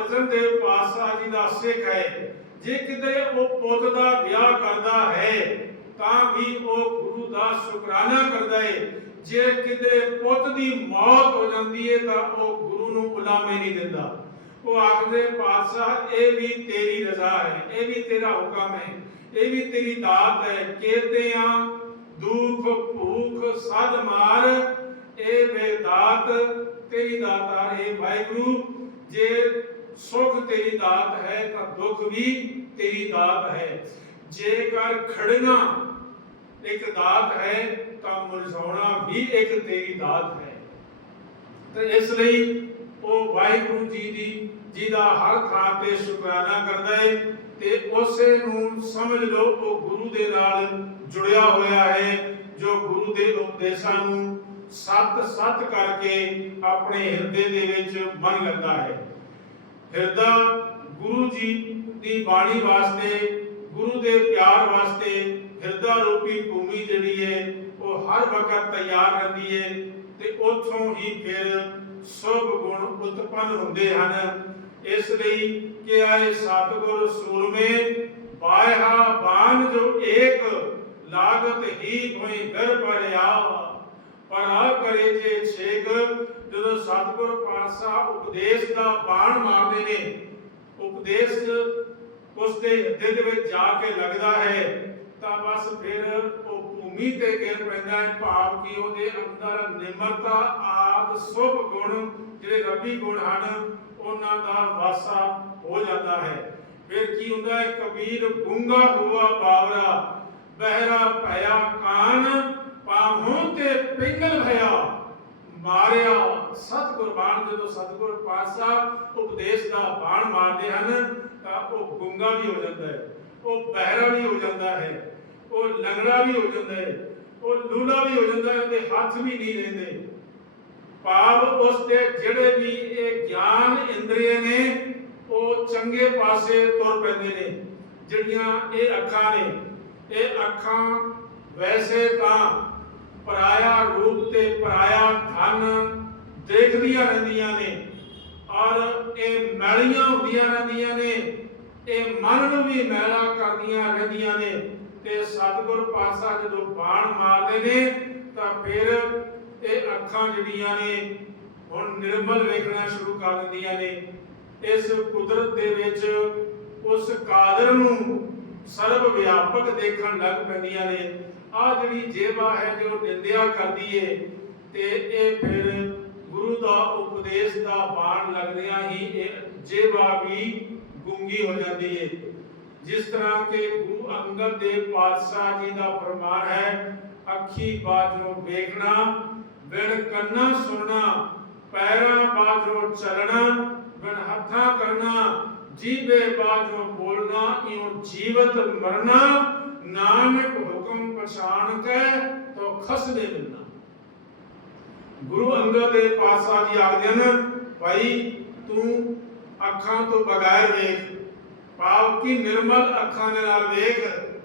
ਅਰਜਨ ਦੇਵ ਪਾਤਸ਼ਾਹ ਜੀ ਦਾ ਸਿੱਖ ਹੈ। ਜੇ ਕਿਤੇ ਉਹ ਪੁੱਤ ਦਾ ਵਿਆਹ ਕਰਦਾ ਹੈ, ਤਾਂ ਵੀ ਉਹ ਗੁਰੂ ਦਾ ਸ਼ੁਕਰਾਨਾ ਕਰਦਾ ਹੈ। ਜੇ ਕਿਤੇ ਪੁੱਤ ਦੀ ਮੌਤ ਹੋ ਜਾਂਦੀ ਹੈ, ਤਾਂ ਉਹ ਗੁਰੂ ਨੂੰ ਗੁਲਾਮੇ ਨਹੀਂ ਦਿੰਦਾ। ਉਹ ਆਖਦੇ, ਪਾਤਸ਼ਾਹ, ਇਹ ਵੀ ਤੇਰੀ ਰਜ਼ਾ ਹੈ, ਇਹ ਵੀ ਤੇਰਾ ਹੁਕਮ ਹੈ, ਇਹ ਵੀ ਤੇਰੀ ਦਾਤ ਹੈ। ਕਹਤੇ ਆ ਦੁੱਖ, ਭੂਖ, ਸਦ ਮਾਰ, ਇਹ ਬੇਦਾਤ ਤੇਰੀ ਦਾਤਾ ਹੈ ਵਾਹਿਗੁਰੂ। ਜੇ ਸੁਖ ਤੇਰੀ ਦਾਤ ਹੈ ਤਾਂ ਦੁੱਖ ਵੀ ਤੇਰੀ ਦਾਤ ਹੈ। ਜੇਕਰ ਖੜਨਾ ਇੱਕ ਦਾਤ ਹੈ ਤਾਂ ਮੁਰਝਾਉਣਾ ਵੀ ਇੱਕ ਤੇਰੀ ਦਾਤ ਹੈ। ਤੇ ਇਸ ਲਈ ਉਹ ਵਾਹਿਗੁਰੂ ਜੀ ਦੀ ਜਿਹਦਾ ਹਰ ਥਾਂ ਤੇ ਸ਼ੁਕਰਾਨਾ ਕਰਦਾ ਹੈ ਤੇ ਉਸੇ ਨੂੰ ਸਮਝ ਲਓ, ਉਹ ਗੁਰੂ ਦੇ ਨਾਲ ਜੁੜਿਆ ਹੋਇਆ ਹੈ, ਜੋ ਗੁਰੂ ਦੇ ਉਪਦੇਸ਼ਾਂ ਨੂੰ ਸੱਤ ਸੱਤ ਕਰਕੇ ਆਪਣੇ ਹਿਰਦੇ ਦੇ ਵਿੱਚ ਮੰਨ ਲੈਂਦਾ ਹੈ। ਹਿਰਦਾ ਗੁਰੂ ਜੀ ਦੀ ਬਾਣੀ ਵਾਸਤੇ, ਗੁਰੂ ਦੇ ਪਿਆਰ ਵਾਸਤੇ ਹਿਰਦਾ ਰੂਪੀ ਭੂਮੀ ਜਿਹੜੀ ਹੈ ਉਹ ਹਰ ਵਕਤ ਤਿਆਰ ਰਹਿੰਦੀ ਹੈ ਤੇ ਉਥੋਂ ਹੀ ਫਿਰ ਸੁਭ ਗੁਣ ਉਤਪੰਨ ਹੁੰਦੇ ਹਨ। ਇਸ ਲਈ ਕਿ ਆਏ ਸਤਿਗੁਰ ਸੂਰਮੇ ਬਾਹਾ ਬਾਨ ਜੋ ਏਕ, ਲਾਗਤ ਹੀ ਹੋਈ ਘਰ ਪਰ ਆਵਾ ਪਰ ਆ ਕਰੇ ਜੇ ਛੇਕ ਜਦੋਂ ਸਤਿਗੁਰ ਪਾਤਸ਼ਾਹ ਉਪਦੇਸ਼ ਦਾ ਬਾਣ ਮਾਰਦੇ ਨੇ, ਉਪਦੇਸ਼ ਉਸ ਦੇ ਹਿਰਦੇ ਦੇ ਵਿੱਚ ਜਾ ਕੇ ਲੱਗਦਾ ਹੈ, ਤਾਂ ਬਸ ਫਿਰ ਉਹ ਭੂਮੀ ਤੇ ਗਿਰ ਪੈਂਦਾ ਹੈ, ਭਾਵ ਕਿ ਉਹਦੇ ਅੰਦਰ ਨਿਮਰਤਾ ਆਦ ਸੁਭ ਗੁਣ ਜਿਹੜੇ ਰੱਬੀ ਗੁਣ ਹਨ, ਉਹਨਾਂ ਦਾ ਵਾਸਾ ਹੋ ਜਾਂਦਾ ਹੈ। ਫਿਰ ਕੀ ਹੁੰਦਾ ਹੈ, ਕਬੀਰ ਗੁੰਗਾ ਹੁਆ ਬਾਵਰਾ, ਬਹਿਰਾ ਭਇਆ ਕਾਨ, ਪਾਹੋਂ ਤੇ ਪਿੰਗਲ ਭਇਆ। ਮਾਰਿਆ। ਸਤਿਗੁਰ ਬਾਣ ਜਦੋਂ ਸਤਿਗੁਰ ਪਾਤਸ਼ਾਹ ਉਪਦੇਸ਼ ਦਾ ਬਾਣ ਮਾਰਦੇ ਹਨ, ਤਾਂ ਉਹ ਗੁੰਗਾ ਵੀ ਹੋ ਜਾਂਦਾ ਹੈ, ਉਹ ਬਹਿਰਾ ਵੀ ਹੋ ਜਾਂਦਾ ਹੈ, ਉਹ ਲੰਗੜਾ ਵੀ ਹੋ ਜਾਂਦਾ ਹੈ, ਉਹ ਲੂਲਾ ਵੀ ਹੋ ਜਾਂਦਾ ਹੈ ਤੇ ਹੱਥ ਵੀ ਨਹੀਂ ਰਹਿੰਦੇ ਭਾਵ ਉਸ ਦੇ ਜਿਹੜੇ ਵੀ ਇਹ ਗਿਆਨ ਇੰਦਰੀਏ ਨੇ, ਉਹ ਚੰਗੇ ਪਾਸੇ ਤੁਰ ਪੈਂਦੇ ਨੇ। ਜਿਹੜੀਆਂ ਇਹ ਅੱਖਾਂ ਨੇ, ਇਹ ਅੱਖਾਂ ਵੈਸੇ ਤਾਂ ਪਰਾਇਆ ਰੂਪ ਤੇ ਪਰਾਇਆ ਧਨ ਦੇਖਦੀਆਂ ਰਹਿੰਦੀਆਂ ਨੇ। ਔਰ ਇਹ ਮੈਲੀਆਂ ਹੁੰਦੀਆਂ ਰਹਿੰਦੀਆਂ ਨੇ। ਇਹ ਮਨ ਨੂੰ ਵੀ ਮੈਲਾ ਕਰਦੀਆਂ ਰਹਿੰਦੀਆਂ ਨੇ। ਤੇ ਸਤਿਗੁਰ ਪਾਤਸ਼ਾਹ ਜਦੋਂ ਬਾਣ ਮਾਰਦੇ ਨੇ, ਤਾਂ ਫਿਰ ਇਹ ਅੱਖਾਂ ਜਿਹੜੀਆਂ ਨੇ, ਹੁਣ ਨਿਰਮਲ ਵੇਖਣਾ ਸ਼ੁਰੂ ਕਰ ਦਿੰਦੀਆਂ ਨੇ। ਇਸ ਕੁਦਰਤ ਦੇ ਵਿੱਚ ਉਸ ਕਾਦਰ ਨੂੰ ਸਰਬ ਵਿਆਪਕ ਦੇਖਣ ਲੱਗ ਪੈਂਦੀਆਂ ਨੇ। ਆ ਜਿਹੜੀ ਜੇਵਾ ਹੈ ਜੋ ਨਿੰਦਿਆ ਕਰਦੀ ਏ, ਤੇ ਇਹ ਫਿਰ ਗੁਰੂ ਦਾ ਉਪਦੇਸ਼ ਦਾ ਬਾਣ ਲੱਗਦਿਆਂ ਹੀ ਇਹ ਜੇਵਾ ਵੀ ਗੁੰਗੀ ਹੋ ਜਾਂਦੀ ਏ। ਜਿਸ ਤਰ੍ਹਾਂ ਕਿ ਗੁਰੂ ਅੰਗਦ ਦੇਵ ਪਾਤਸ਼ਾਹ ਜੀ ਦਾ ਫਰਮਾਨ ਹੈ, ਅੱਖੀ ਬਾਝੋਂ ਵੇਖਣਾ ਬਿਨ ਕੰਨਾਂ ਸੁਣਨਾ, ਪੈਰਾਂ ਬਾਝੋਂ ਚੱਲਣਾ ਬਿਨ ਹੱਥਾਂ ਕਰਨਾ, ਜੀਵੇ ਬਾਝੋਂ ਬੋਲਣਾ, ਇਉਂ ਜੀਵਤ ਮਰਨਾ, ਨਾਨਕ ਹੁਕਮ ਤੋ ਖਸਦੇ ਮਿਲਣਾ ਗੁਰੂ ਅੰਗਦ ਦੇਵ ਪਾਤਸ਼ਾਹ ਜੀ ਆਖਦੇ ਹਨ, ਭਾਈ ਤੂੰ ਅੱਖਾਂ ਤੋਂ ਬਗੈਰ ਵੇਖ ਭਾਵ ਕਿ ਨਿਰਮਲ ਅੱਖਾਂ ਦੇ ਨਾਲ ਵੇਖ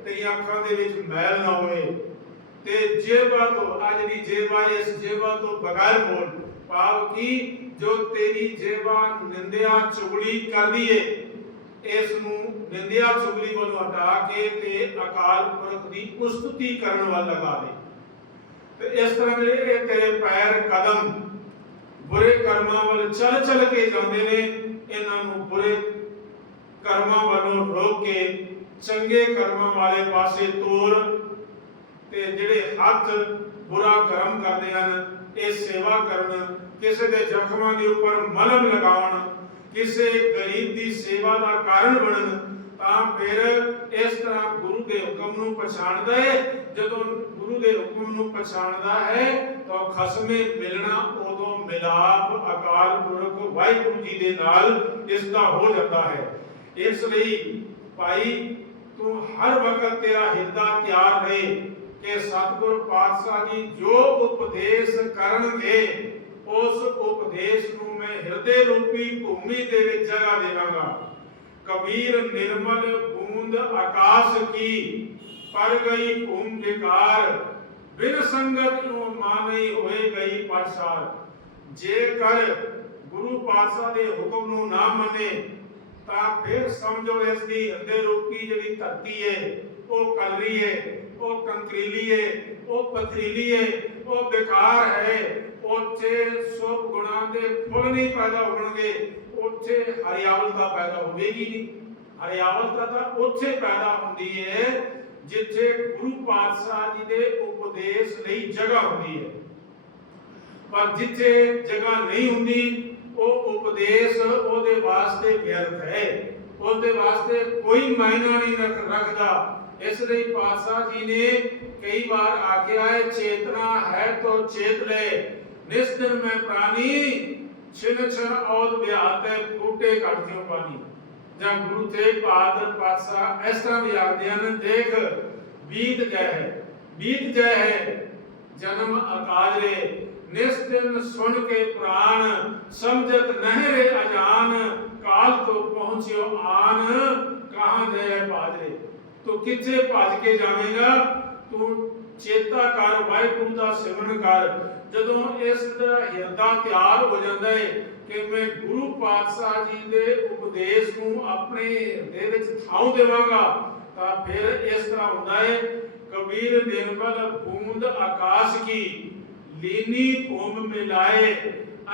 ਤੇਰੀਆਂ ਅੱਖਾਂ ਦੇ ਵਿੱਚ ਮੈਲ ਨਾ ਹੋਵੇ। ਤੇ ਜੇਬਾ ਤੋਂ ਆ ਜਿਹੜੀ ਜੇਬਾ ਇਸ ਜੇਬਾ ਤੋਂ ਬਗੈਰ ਬੋਲ, ਭਾਵ ਕੀ ਜੋ ਤੇਰੀ ਜੇਬਾ ਨਿੰਦਿਆ ਚੁਗਲੀ ਕਰਦੀ ਏ ਇਸ ਨੂੰ ਨਿੰਦਿਆ ਚੁਗਲੀ ਵੱਲੋਂ ਹਟਾ ਕੇ ਤੇ ਅਕਾਲ ਪੁਰਖ ਦੀ ਉਸਤਤੀ ਕਰਨ ਵੱਲ ਲਗਾ ਦੇ। ਤੇ ਇਸ ਤਰ੍ਹਾਂ ਦੇ ਇਹ ਤੇਰੇ ਪੈਰ ਕਦਮ ਬੁਰੇ ਕਰਮਾਂ ਵੱਲ ਚੱਲ ਚੱਲ ਕੇ ਜਾਂਦੇ ਨੇ, ਇਹਨਾਂ ਨੂੰ ਬੁਰੇ ਕਰਮਾਂ ਵੱਲੋਂ ਰੋਕ ਕੇ ਚੰਗੇ ਕਰਮਾਂ ਵਾਲੇ ਪਾਸੇ ਤੋਰ ਤੇ ਜਿਹੜੇ ਹੱਥ ਬੁਰਾ ਕਰਮ ਕਰਦੇ ਹਨ, ਇਹ ਸੇਵਾ ਕਰਨ, ਕਿਸੇ ਦੇ ਜ਼ਖਮਾਂ ਦੇ ਉੱਪਰ ਮਲਮ ਲਗਾਉਣ ਕਿਸੇ ਗਰੀਬ ਦੀ ਸੇਵਾ ਦਾ ਕਾਰਨ ਬਣਨ, ਤਾਂ ਫਿਰ ਇਸ ਤਰ੍ਹਾਂ ਗੁਰੂ ਦੇ ਹੁਕਮ ਨੂੰ ਪਛਾਣਦਾ। ਹੈ ਜਦੋਂ ਗੁਰੂ ਦੇ ਹੁਕਮ ਨੂੰ ਪਛਾਣਦਾ ਹੈ, ਤਾਂ ਖਸਮੇ ਮਿਲਣਾ ਉਦੋਂ ਮਿਲਾਪ ਅਕਾਲ ਪੁਰਖ ਵਾਹਿਗੁਰੂ ਜੀ ਦੇ ਨਾਲ ਇਸ ਦਾ ਹੋ ਜਾਂਦਾ ਹੈ। ਇਸ ਲਈ ਭਾਈ, ਤੂੰ ਹਰ ਵਕਤ ਤੇਰਾ ਹਿਰਦਾ ਤਿਆਰ ਰਹੇ ਕਿ ਸਤਿਗੁਰ ਪਾਤਸ਼ਾਹ ਜੀ ਜੋ ਉਪਦੇਸ਼ ਕਰਨਗੇ, ਉਸ ਉਪਦੇਸ਼ ਨੂੰ ਮੈਂ ਹਿਰਦੇ ਰੂਪੀ ਭੂਮੀ ਦੇ ਵਿੱਚ ਜਗ੍ਹਾ ਦੇਵਾਂਗਾ। ਕਬੀਰ ਨਿਰਮਲ ਬੂੰਦ ਆਕਾਸ਼ ਕੀ, ਪਰ ਗਈ ਭੂਮ ਵਿਕਾਰ ਬਿਨ ਸੰਗਤ ਨੂੰ ਮਾਨਈ ਹੋਏ ਗਈ ਪਰਸਾਰ ਜੇ ਕਰ ਗੁਰੂ ਪਾਤਸ਼ਾਹ ਦੇ ਹੁਕਮ ਨੂੰ ਨਾ ਮੰਨੇ, ਤਾਂ ਫਿਰ ਸਮਝੋ ਇਸ ਦੀ ਹਿਰਦੇ ਰੂਪੀ ਜਿਹੜੀ ਧਰਤੀ ਹੈ ਉਹ ਕਲਰੀ ਹੈ ਉਹ ਕੰਕਰੀਲੀ ਹੈ ਉਹ ਪਥਰੀਲੀ ਹੈ ਉਹ ਬੇਕਾਰ ਹੈ। ਉੱਥੇ ਸੁਭ ਗੁਣਾਂ ਦੇ ਫੁੱਲ ਨਹੀਂ ਪੈਦਾ ਹੋਣਗੇ, ਉੱਥੇ ਹਰਿਆਵਲਤਾ ਪੈਦਾ ਹੋਵੇਗੀ ਨਹੀਂ। ਹਰਿਆਵਲਤਾ ਤਾਂ ਉੱਥੇ ਪੈਦਾ ਹੁੰਦੀ ਹੈ ਜਿੱਥੇ ਗੁਰੂ ਪਾਤਸ਼ਾਹ ਜੀ ਦੇ ਉਪਦੇਸ਼ ਲਈ ਜਗ੍ਹਾ ਹੁੰਦੀ ਹੈ ਪਰ ਜਿੱਥੇ ਜਗ੍ਹਾ ਨਹੀਂ ਹੁੰਦੀ, ਉਹ ਉਪਦੇਸ਼ ਉਹਦੇ ਵਾਸਤੇ ਵਿਅਰਥ ਹੈ। ਉਹਦੇ ਵਾਸਤੇ ਕੋਈ ਮਾਇਨਾ ਨਹੀਂ ਰੱਖਦਾ। ਇਸ ਲਈ ਪਾਤਸ਼ਾਹ ਜੀ ਨੇ ਕਈ ਵਾਰ ਆਖਿਆ ਹੈ ਚੇਤਨਾ ਹੈ ਤੋ ਚੇਤ ਲੈ। ਨਿਸਤਰ ਮੈਂ ਪ੍ਰਾਨੀ ਛਿਨ ਛਿਨ ਔਦ ਵਿਆਤੇ ਫੂਟੇ ਕੱਢਿਓ ਪਾਣੀ। ਜਾਂ ਗੁਰੂ ਤੇਗ ਬਹਾਦਰ ਪਾਤਸ਼ਾਹ ਇਸ ਤਰ੍ਹਾਂ ਵੀ ਆਖਦੇ ਹਨ, ਦੇਖ, ਬੀਤ ਗਏ ਹੈ ਬੀਤ ਗਏ ਹੈ ਜਨਮ ਅਕਾਜਰੇ ਨਿਸਤਿਨ ਸੁਣ ਕੇ ਪ੍ਰਾਣ, ਸਮਝਤ ਨਹਿ ਰੇ ਅਜਾਨ, ਕਾਲ ਤੋਂ ਪਹੁੰਚਿਓ ਆਨ, ਕਹਾਂ ਦੇ ਬਾਜਰੇ। ਤੂੰ ਕਿੱਥੇ ਭੱਜ ਕੇ ਜਾਵੇਂਗਾ? ਤੂੰ ਚੇਤਾ ਕਰ, ਵਾਹਿਗੁਰੂ ਦਾ ਸਿਮਰਨ ਕਰ। ਜਦੋਂ ਇਸ ਦਾ ਹਿਰਦਾ ਤਿਆਰ ਹੋ ਜਾਂਦਾ ਹੈ ਕਿ ਮੈਂ ਗੁਰੂ ਪਾਤਸ਼ਾਹ ਜੀ ਦੇ ਉਪਦੇਸ਼ ਨੂੰ ਆਪਣੇ ਹਿਰਦੇ ਵਿੱਚ ਥਾਂ ਦੇਵਾਂਗਾ, ਤਾਂ ਫਿਰ ਇਸ ਤਰ੍ਹਾਂ ਹੁੰਦਾ ਹੈ, ਕਬੀਰ ਨਿਰਮਲ ਬੂੰਦ ਆਕਾਸ਼ ਕੀ, ਲੀਨੀ ਭੂਮ ਮਿਲਾਏ,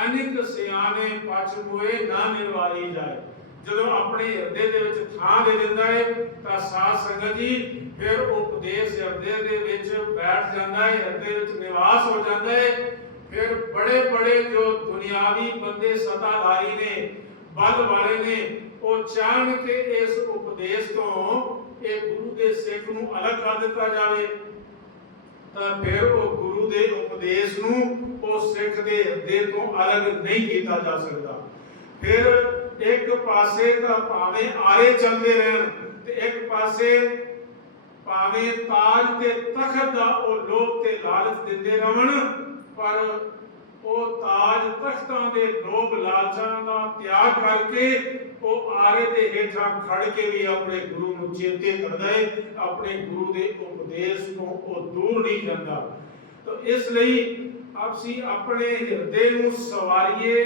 ਅਨਿਕ ਸਿਆਣੇ ਪਛ ਮੋਏ ਨਾ ਨਿਰਵਾਰੀ ਜਾਏ। ਜਦੋਂ ਆਪਣੇ ਹਿਰਦੇ ਦੇ ਵਿੱਚ ਥਾਂ ਦੇ ਦਿੰਦਾ ਹੈ ਤਾਂ ਸਾਧ ਸੰਗਤ ਜੀ ਫਿਰ ਉਪਦੇਸ਼ ਹਿਰਦੇ ਦੇ ਵਿੱਚ ਬੈਠ ਜਾਂਦਾ ਹੈ ਹਿਰਦੇ ਵਿੱਚ ਨਿਵਾਸ ਹੋ ਜਾਂਦਾ ਹੈ ਫਿਰ ਬੜੇ ਬੜੇ ਜੋ ਦੁਨਿਆਵੀ ਬੰਦੇ ਸਤਾਧਾਰੀ ਨੇ ਬਲ ਵਾਲੇ ਨੇ, ਉਹ ਚਾਹਣ ਕਿ ਇਸ ਉਪਦੇਸ਼ ਤੋਂ ਇਹ ਗੁਰੂ ਦੇ ਸਿੱਖ ਨੂੰ ਅਲੱਗ ਕਰ ਦਿੱਤਾ ਜਾਵੇ। ਤਾਂ ਫਿਰ ਉਹ ਗੁਰੂ ਦੇ ਉਪਦੇਸ਼ ਨੂੰ ਉਹ ਸਿੱਖ ਦੇ ਹਿਰਦੇ ਤੋਂ ਅਲੱਗ ਨਹੀਂ ਕੀਤਾ ਜਾ ਸਕਦਾ। ਫਿਰ ਇੱਕ ਪਾਸੇ ਤਾਂ ਭਾਵੇਂ ਆਰੇ ਚੱਲਦੇ ਰਹਿਣ ਤੇ ਇੱਕ ਪਾਸੇ ਭਾਵੇਂ ਤਾਜ ਤੇ ਤਖਤ ਦਾ ਉਹ ਲੋਭ ਤੇ ਲਾਲਚ ਦਿੰਦੇ ਰਹਿਣ ਪਰ ਉਹ ਤਾਜ ਤਖਤਾਂ ਦੇ ਲੋਭ ਲਾਲਚਾਂ ਦਾ ਤਿਆਗ ਕਰਕੇ ਉਹ ਆਰੇ ਦੇ ਹੇਠਾਂ ਖੜ ਕੇ ਵੀ ਆਪਣੇ ਗੁਰੂ ਨੂੰ ਚੇਤੇ ਕਰਦਾ ਹੈ ਆਪਣੇ ਗੁਰੂ ਦੇ ਉਪਦੇਸ਼ ਤੋਂ ਉਹ ਦੂਰ ਨਹੀਂ ਜਾਂਦਾ। ਤਾਂ ਇਸ ਲਈ ਆਪਸੀ ਆਪਣੇ ਹਿਰਦੇ ਨੂੰ ਸਵਾਰੀਏ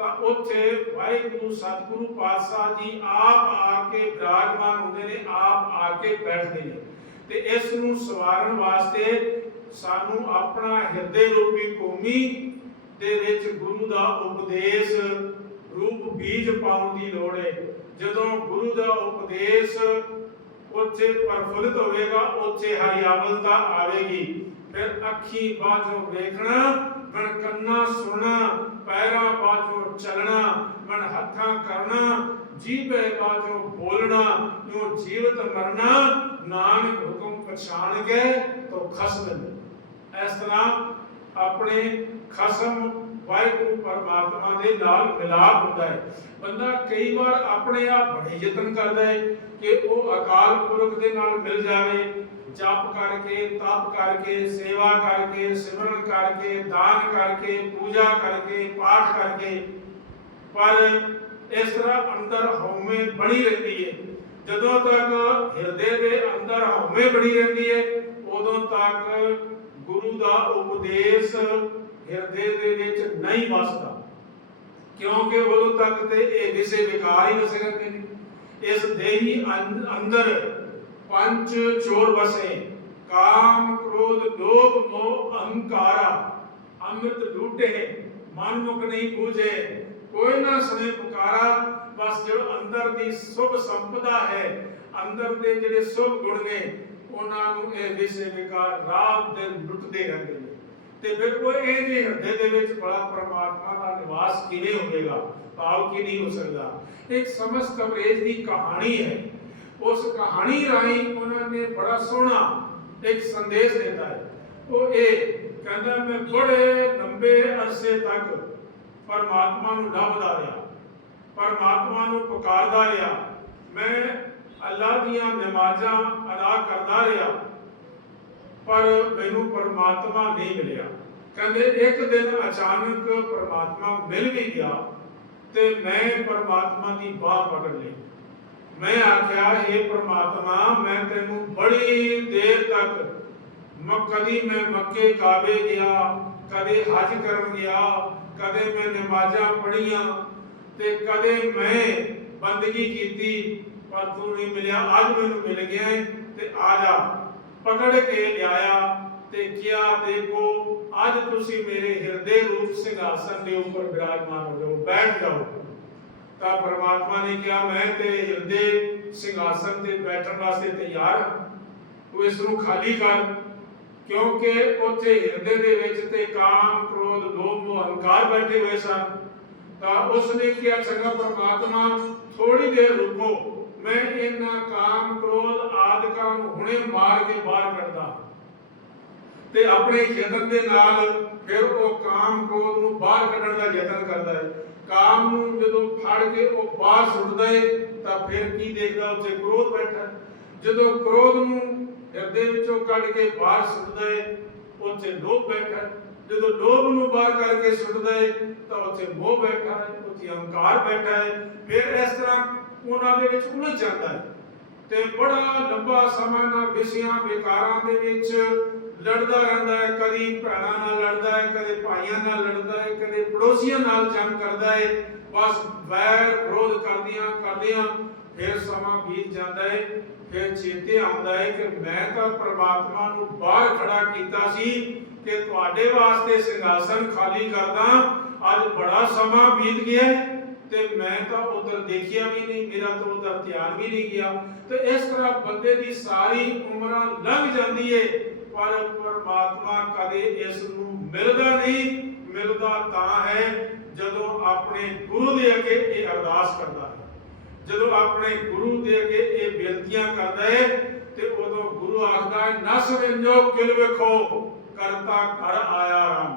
ਤਾਂ ਉੱਥੇ ਵਾਹਿਗੁਰੂ, ਸਤਿਗੁਰੂ, ਪਾਤਸ਼ਾਹ ਜੀ ਆਪ ਆ ਕੇ ਬਿਰਾਜਮਾਨ ਹੁੰਦੇ ਨੇ, ਆਪ ਆ ਕੇ ਬੈਠਦੇ ਨੇ। ਤੇ ਇਸ ਨੂੰ ਸਵਾਰਨ ਵਾਸਤੇ ਸਾਨੂੰ ਆਪਣਾ ਹਿਰਦੇ ਰੂਪੀ ਭੂਮੀ ਦੇ ਵਿੱਚ ਗੁਰੂ ਦਾ ਉਪਦੇਸ਼, ਰੂਪ ਬੀਜ ਪਾਉਣ ਦੀ ਲੋੜ ਹੈ। ਜਦੋਂ ਗੁਰੂ ਦਾ ਉਪਦੇਸ਼ ਉੱਥੇ ਪਰਫੁੱਲਤ ਹੋਵੇਗਾ, ਉੱਥੇ ਹਰਿਆਵਲਤਾ ਆਵੇਗੀ। ਫਿਰ ਅੱਖੀ ਬਾਝੋਂ ਵੇਖਣਾ ਮਨ ਕੰਨਾ ਸੁਣਨਾ, ਪੈਰਾਂ ਬਾਝੋਂ ਚੱਲਣਾ, ਮਨ ਹੱਥਾਂ ਕਰਨਾ, ਜੀਭੇ ਬਾਝੋਂ ਬੋਲਣਾ, ਜੋ ਜੀਵਤ ਮਰਨਾ, ਨਾਨਕ ਹੁਕਮ ਪਛਾਣ ਕੇ ਤੋ ਖਸਮ ਇਸ ਤਰ੍ਹਾਂ ਆਪਣੇ ਖਸਮ ਵਾਹਿਗੁਰੂ ਪਰਮਾਤਮਾ ਦੇ ਨਾਲ ਮਿਲਾਪ ਹੁੰਦਾ ਹੈ। ਬੰਦਾ ਕਈ ਵਾਰ ਆਪਣੇ ਆਪ ਬੜੇ ਯਤਨ ਕਰਦਾ ਹੈ ਕਿ ਉਹ ਅਕਾਲ ਪੁਰਖ ਦੇ ਨਾਲ ਮਿਲ ਜਾਵੇ ਜਪ ਕਰਕੇ, ਤਪ ਕਰਕੇ, ਸੇਵਾ ਕਰਕੇ, ਸਿਮਰਨ ਕਰਕੇ, ਦਾਨ ਕਰਕੇ, ਪੂਜਾ ਕਰਕੇ, ਪਾਠ ਕਰਕੇ, ਪਰ ਇਸ ਤਰ੍ਹਾਂ ਅੰਦਰ ਹਉਮੈ ਬਣੀ ਰਹਿੰਦੀ ਹੈ ਜਦੋਂ ਤੱਕ ਹਿਰਦੇ ਦੇ ਅੰਦਰ ਹਉਮੈ ਬਣੀ ਰਹਿੰਦੀ ਹੈ ਉਦੋਂ ਤੱਕ ਗੁਰੂ ਦਾ ਉਪਦੇਸ਼ ਹਿਰਦੇ ਦੇ ਵਿੱਚ ਨਹੀਂ ਵਸਦਾ। ਕਿਉਂਕਿ ਉਦੋਂ ਤੱਕ ਤੇ ਇਹ ਵਿਸੇ ਵਿਕਾਰ ਹੀ ਵਸੇ ਰਹਿੰਦੇ। ਨੇ ਇਸ ਦੇਹੀ ਅੰਦਰ ਪੰਜ ਚੋਰ ਵਸੇ। ਕਾਮ, ਕ੍ਰੋਧ, ਲੋਭ, ਮੋਹ, ਅਹੰਕਾਰਾ, ਅੰਮ੍ਰਿਤ ਲੂਟੇ ਮਨ ਮੁਖ ਨਹੀਂ ਬੂਝੇ ਕੋਈ ਨਾ ਸੁਣੇ ਪੁਕਾਰਾ, ਬਸ ਜੋ ਅੰਦਰ ਦੀ ਸੁਭ ਸੰਪਦਾ ਹੈ, ਅੰਦਰ ਦੇ ਜਿਹੜੇ ਸੁਭ ਗੁਣ ਨੇ, ਉਹਨਾਂ ਨੂੰ ਇਹ ਵਿਸੇ ਵਿਕਾਰ ਰਾਤ ਦਿਨ ਲੁੱਟਦੇ ਰਹਿੰਦੇ ਨੇ। ਤੇ ਫਿਰ ਇਹ ਜੇ ਹਿਰਦੇ ਦੇ ਵਿੱਚ ਬੜਾ ਪ੍ਰਮਾਤਮਾ ਦਾ ਨਿਵਾਸ ਕਿਵੇਂ ਹੋਵੇਗਾ, ਭਾਵ ਕਿ ਨਹੀਂ ਹੋ ਸਕਦਾ। ਇੱਕ ਸਮਸਤ ਕਵਰੇਜ ਦੀ ਕਹਾਣੀ ਹੈ ਉਸ ਕਹਾਣੀ ਰਾਹੀਂ ਉਹਨਾਂ ਨੇ ਬੜਾ ਸੋਹਣਾ ਇੱਕ ਸੰਦੇਸ਼ ਦਿੱਤਾ ਹੈ ਉਹ ਇਹ ਕਹਿੰਦਾ ਮੈਂ ਬੜੇ ਲੰਬੇ ਅਰਸੇ ਤੱਕ ਪਰਮਾਤਮਾ ਨੂੰ ਲੱਭਦਾ ਰਿਹਾ ਪਰਮਾਤਮਾ ਨੂੰ ਪੁਕਾਰਦਾ ਰਿਹਾ ਮੈਂ ਅੱਲਾ ਦੀਆਂ ਨਮਾਜ਼ਾਂ ਅਦਾ ਕਰਦਾ ਰਿਹਾ ਪਰ ਮੈਨੂੰ ਪਰਮਾਤਮਾ ਨਹੀਂ ਮਿਲਿਆ ਕਹਿੰਦੇ ਇੱਕ ਦਿਨ ਅਚਾਨਕ ਪਰਮਾਤਮਾ ਮਿਲ ਵੀ ਗਿਆ ਤੇ ਮੈਂ ਪਰਮਾਤਮਾ ਦੀ ਬਾਹ ਪਕੜ ਲਈ ਮੈਂ ਆਖਿਆ ਇਹ ਪਰਮਾਤਮਾ, ਮੈਂ ਤੈਨੂੰ ਬੜੀ ਦੇਰ ਤੱਕ ਮ, ਕਦੀ ਮੈਂ ਮੱਕੇ ਕਾਬੇ ਗਿਆ, ਕਦੇ ਹਜ ਕਰਨ ਗਿਆ, ਕਦੇ ਮੈਂ ਨਮਾਜ਼ਾਂ ਪੜ੍ਹੀਆਂ ਤੇ ਕਦੇ ਮੈਂ ਬੰਦਗੀ ਕੀਤੀ, ਪਰ ਤੂੰ ਨਹੀਂ ਮਿਲਿਆ। ਅੱਜ ਮੈਨੂੰ ਮਿਲ ਗਿਆ ਤੇ ਆ ਜਾ। ਪਕੜ ਕੇ ਲਿਆਇਆ ਤੇ ਕਿਹਾ, ਦੇਖੋ, ਅੱਜ ਤੁਸੀਂ ਮੇਰੇ ਹਿਰਦੇ ਰੂਪ ਸਿੰਘਾਸਨ ਦੇ ਉੱਪਰ ਵਿਰਾਜਮਾਨ ਹੋ ਜਾਓ, ਬੈਠ ਜਾਓ। ਤਾਂ ਪਰਮਾਤਮਾ ਨੇ ਕਿਹਾ, ਮੈਂ ਤੇਰੇ ਹਿਰਦੇ ਸਿੰਘਾਸਨ ਤੇ ਬੈਠਣ ਵਾਸਤੇ ਤਿਆਰ ਤੂੰ ਇਸ ਨੂੰ ਖਾਲੀ ਕਰ, ਕਿਉਂਕਿ ਉੱਥੇ ਹਿਰਦੇ ਦੇ ਵਿੱਚ ਤੇ ਕਾਮ, ਕ੍ਰੋਧ, ਲੋਭ ਮੋਹ ਹੰਕਾਰ ਬੈਠੇ ਹੋਏ ਸਨ। ਤਾਂ ਉਸ ਨੇ ਕਿਹਾ, ਚੰਗਾ ਪਰਮਾਤਮਾ ਥੋੜੀ ਦੇਰ ਰੁਕੋ। ਮੈਂ ਇਹਨਾਂ ਕਾਮ, ਕ੍ਰੋਧ, ਆਦਿਕਾਂ ਨੂੰ ਹੁਣੇ ਮਾਰ ਕੇ ਬਾਹਰ ਕੱਢਦਾ ਤੇ ਆਪਣੇ ਯਤਨ ਦੇ ਨਾਲ ਫਿਰ ਉਹ ਕਾਮ, ਕ੍ਰੋਧ ਨੂੰ ਬਾਹਰ ਕੱਢਣ ਦਾ ਯਤਨ ਕਰਦਾ ਹੈ। ਕਾਮ ਨੂੰ ਜਦੋਂ ਫੜ ਕੇ ਉਹ ਬਾਹਰ ਸੁੱਟਦਾ ਹੈ ਤਾਂ ਫਿਰ ਕੀ ਦੇਖਦਾ ਉੱਥੇ ਕ੍ਰੋਧ ਬੈਠਾ। ਹੈ। ਜਦੋਂ ਕ੍ਰੋਧ ਨੂੰ ਹਿਰਦੇ ਵਿੱਚੋਂ ਕੱਢ ਕੇ ਬਾਹਰ ਸੁੱਟਦਾ ਹੈ ਉੱਥੇ ਲੋਭ ਬੈਠਾ। ਜਦੋਂ ਲੋਭ ਨੂੰ ਬਾਹਰ ਕਰਕੇ ਸੁੱਟਦਾ ਹੈ ਤਾਂ ਉੱਥੇ ਮੋਹ ਬੈਠਾ ਹੈ ਉੱਥੇ ਹੰਕਾਰ ਬੈਠਾ ਹੈ ਫਿਰ ਇਸ ਤਰ੍ਹਾਂ ਉਹਨਾਂ ਦੇ ਵਿੱਚ ਉਲਝ ਜਾਂਦਾ ਹੈ ਤੇ ਬੜਾ ਲੰਬਾ ਸਮਾਂ ਨਾ ਵਿਸ਼ਿਆਂ ਵਿਕਾਰਾਂ ਦੇ ਵਿੱਚ ਲੜਦਾ ਰਹਿੰਦਾ ਹੈ, ਕਦੀ ਭੈਣਾਂ ਨਾਲ ਲੜਦਾ ਹੈ, ਕਦੇ ਭਾਈਆਂ ਨਾਲ ਲੜਦਾ ਹੈ, ਕਦੇ ਪੜੋਸੀਆਂ ਨਾਲ ਜੰਗ ਕਰਦਾ ਹੈ। ਬਸ ਵੈਰ ਵਿਰੋਧ ਕਰਦੀਆਂ ਕਰਦੀਆਂ, ਫਿਰ ਸਮਾਂ ਬੀਤ ਜਾਂਦਾ ਹੈ, ਫਿਰ ਚੇਤੇ ਆਉਂਦਾ ਹੈ ਕਿ ਮੈਂ ਤਾਂ ਪ੍ਰਮਾਤਮਾ ਨੂੰ ਬਾਹਰ ਖੜਾ ਕੀਤਾ ਸੀ ਕਿ ਤੁਹਾਡੇ ਵਾਸਤੇ ਸਿੰਘਾਸਨ ਖਾਲੀ ਕਰਦਾ। ਅੱਜ ਬੜਾ ਸਮਾਂ ਬੀਤ ਗਿਆ ਤੇ ਮੈਂ ਤਾਂ ਉਧਰ ਦੇਖਿਆ ਵੀ ਨਹੀਂ, ਮੇਰਾ ਤਾਂ ਉਧਰ ਧਿਆਨ ਵੀ ਨਹੀਂ ਗਿਆ। ਤੇ ਇਸ ਤਰ੍ਹਾਂ ਬੰਦੇ ਦੀ ਸਾਰੀ ਉਮਰਾਂ ਲੰਘ ਜਾਂਦੀ ਏ ਪਰ ਪਰਮਾਤਮਾ ਕਦੇ ਇਸ ਨੂੰ ਮਿਲਦਾ ਨਹੀਂ ਮਿਲਦਾ ਤਾਂ ਹੈ ਜਦੋਂ ਆਪਣੇ ਗੁਰੂ ਦੇ ਅੱਗੇ ਇਹ ਅਰਦਾਸ ਕਰਦਾ ਹੈ ਜਦੋਂ ਆਪਣੇ ਗੁਰੂ ਦੇ ਅੱਗੇ ਇਹ ਬੇਨਤੀਆਂ ਕਰਦਾ ਹੈ ਤੇ ਉਦੋਂ ਗੁਰੂ ਆਖਦਾ ਹੈ ਨਸ ਵਿੰਜੋ ਕਿਲ ਵੇਖੋ ਕਰਤਾ ਘਰ ਆਇਆ ਰਾਮ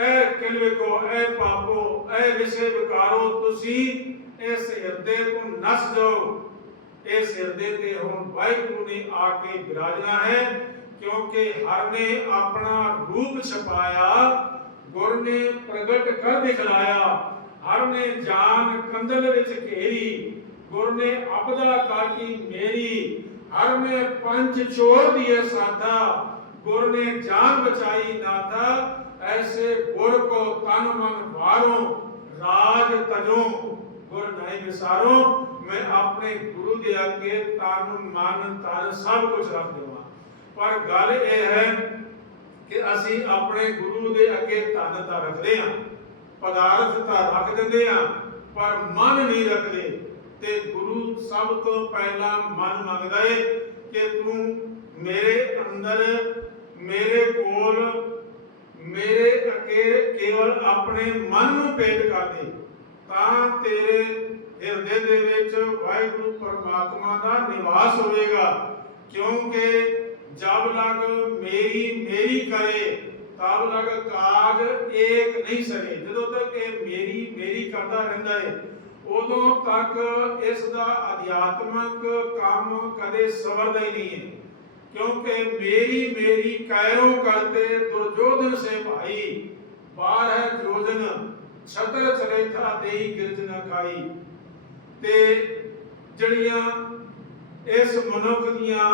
ਐ ਕਿਲ ਵੇਖੋ ਐ ਪਾਪੋ ਐ ਵਿਸੇ ਵਿਕਾਰੋ ਤੁਸੀਂ ਇਸ ਹਿਰਦੇ ਤੋਂ ਨਸ ਜਾਓ ਇਸ ਹਿਰਦੇ ਤੇ ਹੁਣ ਵਾਹਿਗੁਰੂ ਨੇ ਆ ਕੇ ਬਿਰਾਜਣਾ ਹੈ ਕਿਉਂਕਿ ਹਰ ਨੇ ਆਪਣਾ ਰੂਪ ਛਪਾਇਆ ਗੁਰ ਨੇ ਪ੍ਰਗਟ ਕਰ ਦਿਖਲਾਇਆ ਹਰ ਨੇ ਜਾਨ ਕੰਦਲ ਵਿੱਚ ਘੇਰੀ ਗੁਰ ਨੇ ਅਬਦਾ ਕਾਟੀ ਮੇਰੀ ਹਰ ਨੇ ਪੰਜ ਚੋਰ ਦੀਏ ਸਾਥਾ ਗੁਰ ਨੇ ਜਾਨ ਬਚਾਈ ਨਾਥਾ ਐਸੇ ਗੁਰ ਕੋ ਤਨ ਮਨ ਵਾਰੋ ਰਾਜ ਤਜੋ ਗੁਰ ਨਹੀਂ ਵਿਸਾਰੋ ਮੈਂ ਆਪਣੇ ਗੁਰੂ ਦੇ ਅੱਗੇ ਤਨ ਮਨ ਤਨ ਸਭ ਕੁਝ ਰੱਖ ਦੇਵਾਂ ਪਰ ਗੱਲ ਇਹ ਹੈ ਕਿ ਅਸੀਂ ਆਪਣੇ ਗੁਰੂ ਦੇ ਅੱਗੇ ਧਨ ਤਾਂ ਰੱਖਦੇ ਹਾਂ, ਪਦਾਰਥ ਤਾਂ ਰੱਖ ਦਿੰਦੇ ਹਾਂ, ਪਰ ਮਨ ਨਹੀਂ ਰੱਖਦੇ। ਤੇ ਗੁਰੂ ਸਭ ਤੋਂ ਪਹਿਲਾਂ ਮਨ ਮੰਗਦਾ ਏ ਕਿ ਤੂੰ ਮੇਰੇ ਅੰਦਰ, ਮੇਰੇ ਕੋਲ, ਮੇਰੇ ਅੱਗੇ ਕੇਵਲ ਆਪਣੇ ਮਨ ਨੂੰ ਪੇਟ ਕਰ ਦੇ, ਤਾਂ ਤੇਰੇ ਹਿਰਦੇ ਦੇ ਵਿੱਚ ਵਾਹਿਗੁਰੂ ਪਰਮਾਤਮਾ ਦਾ ਨਿਵਾਸ ਹੋਵੇਗਾ। ਕਿਉਂਕਿ ਜਬ ਲਗ ਮੇਰੀ ਮੇਰੀ ਕਰੇ ਤਬ ਲਗ ਕਾਜ ਏਕ ਨਹੀਂ ਸਕੇ ਜਦੋਂ ਤੱਕ ਇਹ ਮੇਰੀ ਮੇਰੀ ਕਰਦਾ ਰਹਿੰਦਾ ਹੈ ਉਦੋਂ ਤੱਕ ਇਸ ਦਾ ਅਧਿਆਤਮਕ ਕੰਮ ਕਦੇ ਸਵਰਦਾ ਹੀ ਨਹੀਂ ਹੈ क्योंकि मेरी मेरी कैरों करते दुर्योधन से भाई बार है जोजन छतर चले था देही गिरज न खाई ਤੇ ਜਿਹੜੀਆਂ ਇਸ ਮਨੁੱਖ ਦੀਆਂ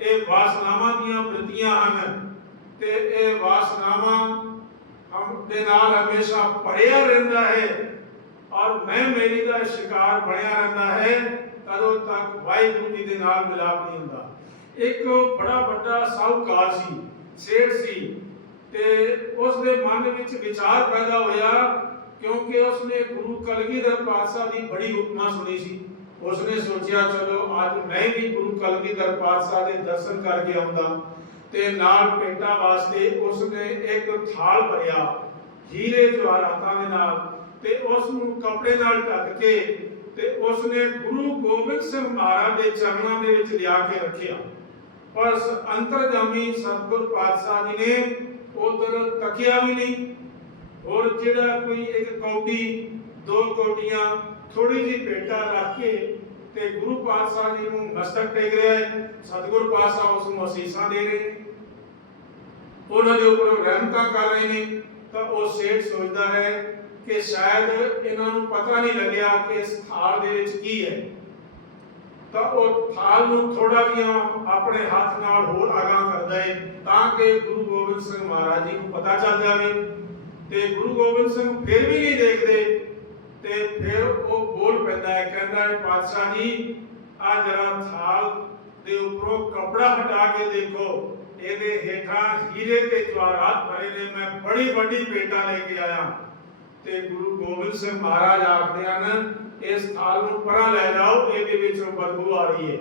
ਇਹ ਵਾਸਨਾਵਾਂ ਦੀਆਂ ਬ੍ਰਿਤੀਆਂ ਹਨ ਤੇ ਇਹ ਵਾਸਨਾਵਾਂ ਹਮ ਦੇ ਨਾਲ ਹਮੇਸ਼ਾ ਭਰਿਆ ਰਹਿੰਦਾ ਹੈ ਔਰ ਮੈਂ ਮੇਰੀ ਦਾ ਸ਼ਿਕਾਰ ਬਣਿਆ ਰਹਿੰਦਾ ਹੈ, ਤਦੋਂ ਤੱਕ ਵਾਹਿਗੁਰੂ ਜੀ ਦੇ ਨਾਲ ਮਿਲਾਪ ਨਹੀਂ ਹੁੰਦਾ। ਇੱਕ ਬੜਾ ਵੱਡਾ ਸਾਹੂਕਾਰ ਸੀ, ਸੇਠ ਸੀ ਤੇ ਉਸ ਦੇ ਮਨ ਵਿੱਚ ਵਿਚਾਰ ਪੈਦਾ ਹੋਇਆ ਕਿਉਂਕਿ ਉਸਨੇ ਗੁਰੂ ਕਲਗੀਧਰ ਪਾਤਸ਼ਾਹ ਦੀ ਬੜੀ ਉਪਮਾ ਸੁਣੀ ਸੀ। ਉਸਨੇ ਸੋਚਿਆ, ਚਲੋ, ਅੱਜ ਮੈਂ ਵੀ ਗੁਰੂ ਕਲਗੀਧਰ ਪਾਤਸ਼ਾਹ ਦੇ ਦਰਸ਼ਨ ਕਰਕੇ ਆਉਂਦਾ ਤੇ ਨਾਲ ਪੇਟਾ ਵਾਸਤੇ ਉਸਨੇ ਇੱਕ ਥਾਲ ਭਰਿਆ ਹੀਰੇ ਜਵਾਹਰਾਤਾਂ ਦੇ ਨਾਲ ਤੇ ਉਸ ਨੂੰ ਕੱਪੜੇ ਨਾਲ ਢੱਕ ਕੇ ਤੇ ਉਸਨੇ ਗੁਰੂ ਗੋਬਿੰਦ ਸਿੰਘ ਮਹਾਰਾਜ ਦੇ ਚਰਨਾਂ ਦੇ ਵਿੱਚ ਲਿਆ ਕੇ ਰੱਖਿਆ। ਪਰ ਅੰਤਰਜਾਮੀ ਸਤਿਗੁਰ ਪਾਤਸ਼ਾਹ ਜੀ ਨੇ ਉਧਰ ਤੱਕਿਆ ਵੀ ਨਹੀਂ। ਔਰ ਜਿਹੜਾ ਕੋਈ ਇੱਕ ਕੌਡੀ, ਦੋ ਕੌਡੀਆਂ ਥੋੜੀ ਜਿਹੀ ਭੇਟਾ ਰੱਖ ਕੇ ਤੇ ਗੁਰੂ ਪਾਤਸ਼ਾਹ ਜੀ ਨੂੰ ਮਸਤਕ ਟੇਕ ਰਿਹਾ ਹੈ, ਸਤਿਗੁਰ ਪਾਤਸ਼ਾਹ ਉਸ ਨੂੰ ਅਸੀਸਾਂ ਦੇ ਰਹੇ ਨੇ। ਉਹਨਾਂ ਦੇ ਉੱਪਰ ਰਹਿਮਤਾਂ ਕਰ ਰਹੇ ਨੇ। ਤਾਂ ਉਹ ਸੇਠ ਸੋਚਦਾ ਹੈ ਕਿ ਸ਼ਾਇਦ ਇਹਨਾਂ ਨੂੰ ਪਤਾ ਨਹੀਂ ਲੱਗਿਆ ਕਿ ਇਸ ਥਾਲ ਦੇ ਵਿੱਚ ਕੀ ਹੈ। ਤਾਂ ਉਹ ਥਾਲ ਨੂੰ ਥੋੜਾ ਜਿਹਾ ਆਪਣੇ ਹੱਥ ਨਾਲ ਹੋਰ ਅਗਾਂਹ ਕਰਦਾ ਹੈ ਤਾਂ ਕਿ ਗੁਰੂ ਗੋਬਿੰਦ ਸਿੰਘ ਮਹਾਰਾਜ ਜੀ ਨੂੰ ਪਤਾ ਚੱਲ ਜਾਵੇ। ਤੇ ਗੁਰੂ ਗੋਬਿੰਦ ਸਿੰਘ ਫਿਰ ਵੀ ਨਹੀਂ ਦੇਖਦੇ ਤੇ ਫਿਰ ਉਹ ਹੈ ਕਹਿੰਦਾ ਹੈ, ਪਾਤਸ਼ਾਹ ਜੀ ਆ ਜਰਾ ਥਾਲ ਦੇ ਉੱਪਰੋਂ ਕਪੜਾ ਹਟਾ ਕੇ ਦੇਖੋ। ਇਹਦੇ ਹੇਠਾਂ ਹੀਰੇ ਤੇ ਜਵਾਹਰਾਤ ਭਰੇ ਨੇ। ਮੈਂ ਬੜੀ ਵੱਡੀ ਪੇਟਾ ਲੈ ਕੇ ਆਇਆ। ਤੇ ਗੁਰੂ ਗੋਬਿੰਦ ਸਿੰਘ ਮਹਾਰਾਜ ਆਖਦੇ ਹਨ, ਇਸ ਥਾਲ ਨੂੰ ਪਰਾਂ ਲੈ ਜਾਓ, ਇਹਦੇ ਵਿੱਚੋਂ ਬਦਬੂ ਆ ਰਹੀ ਹੈ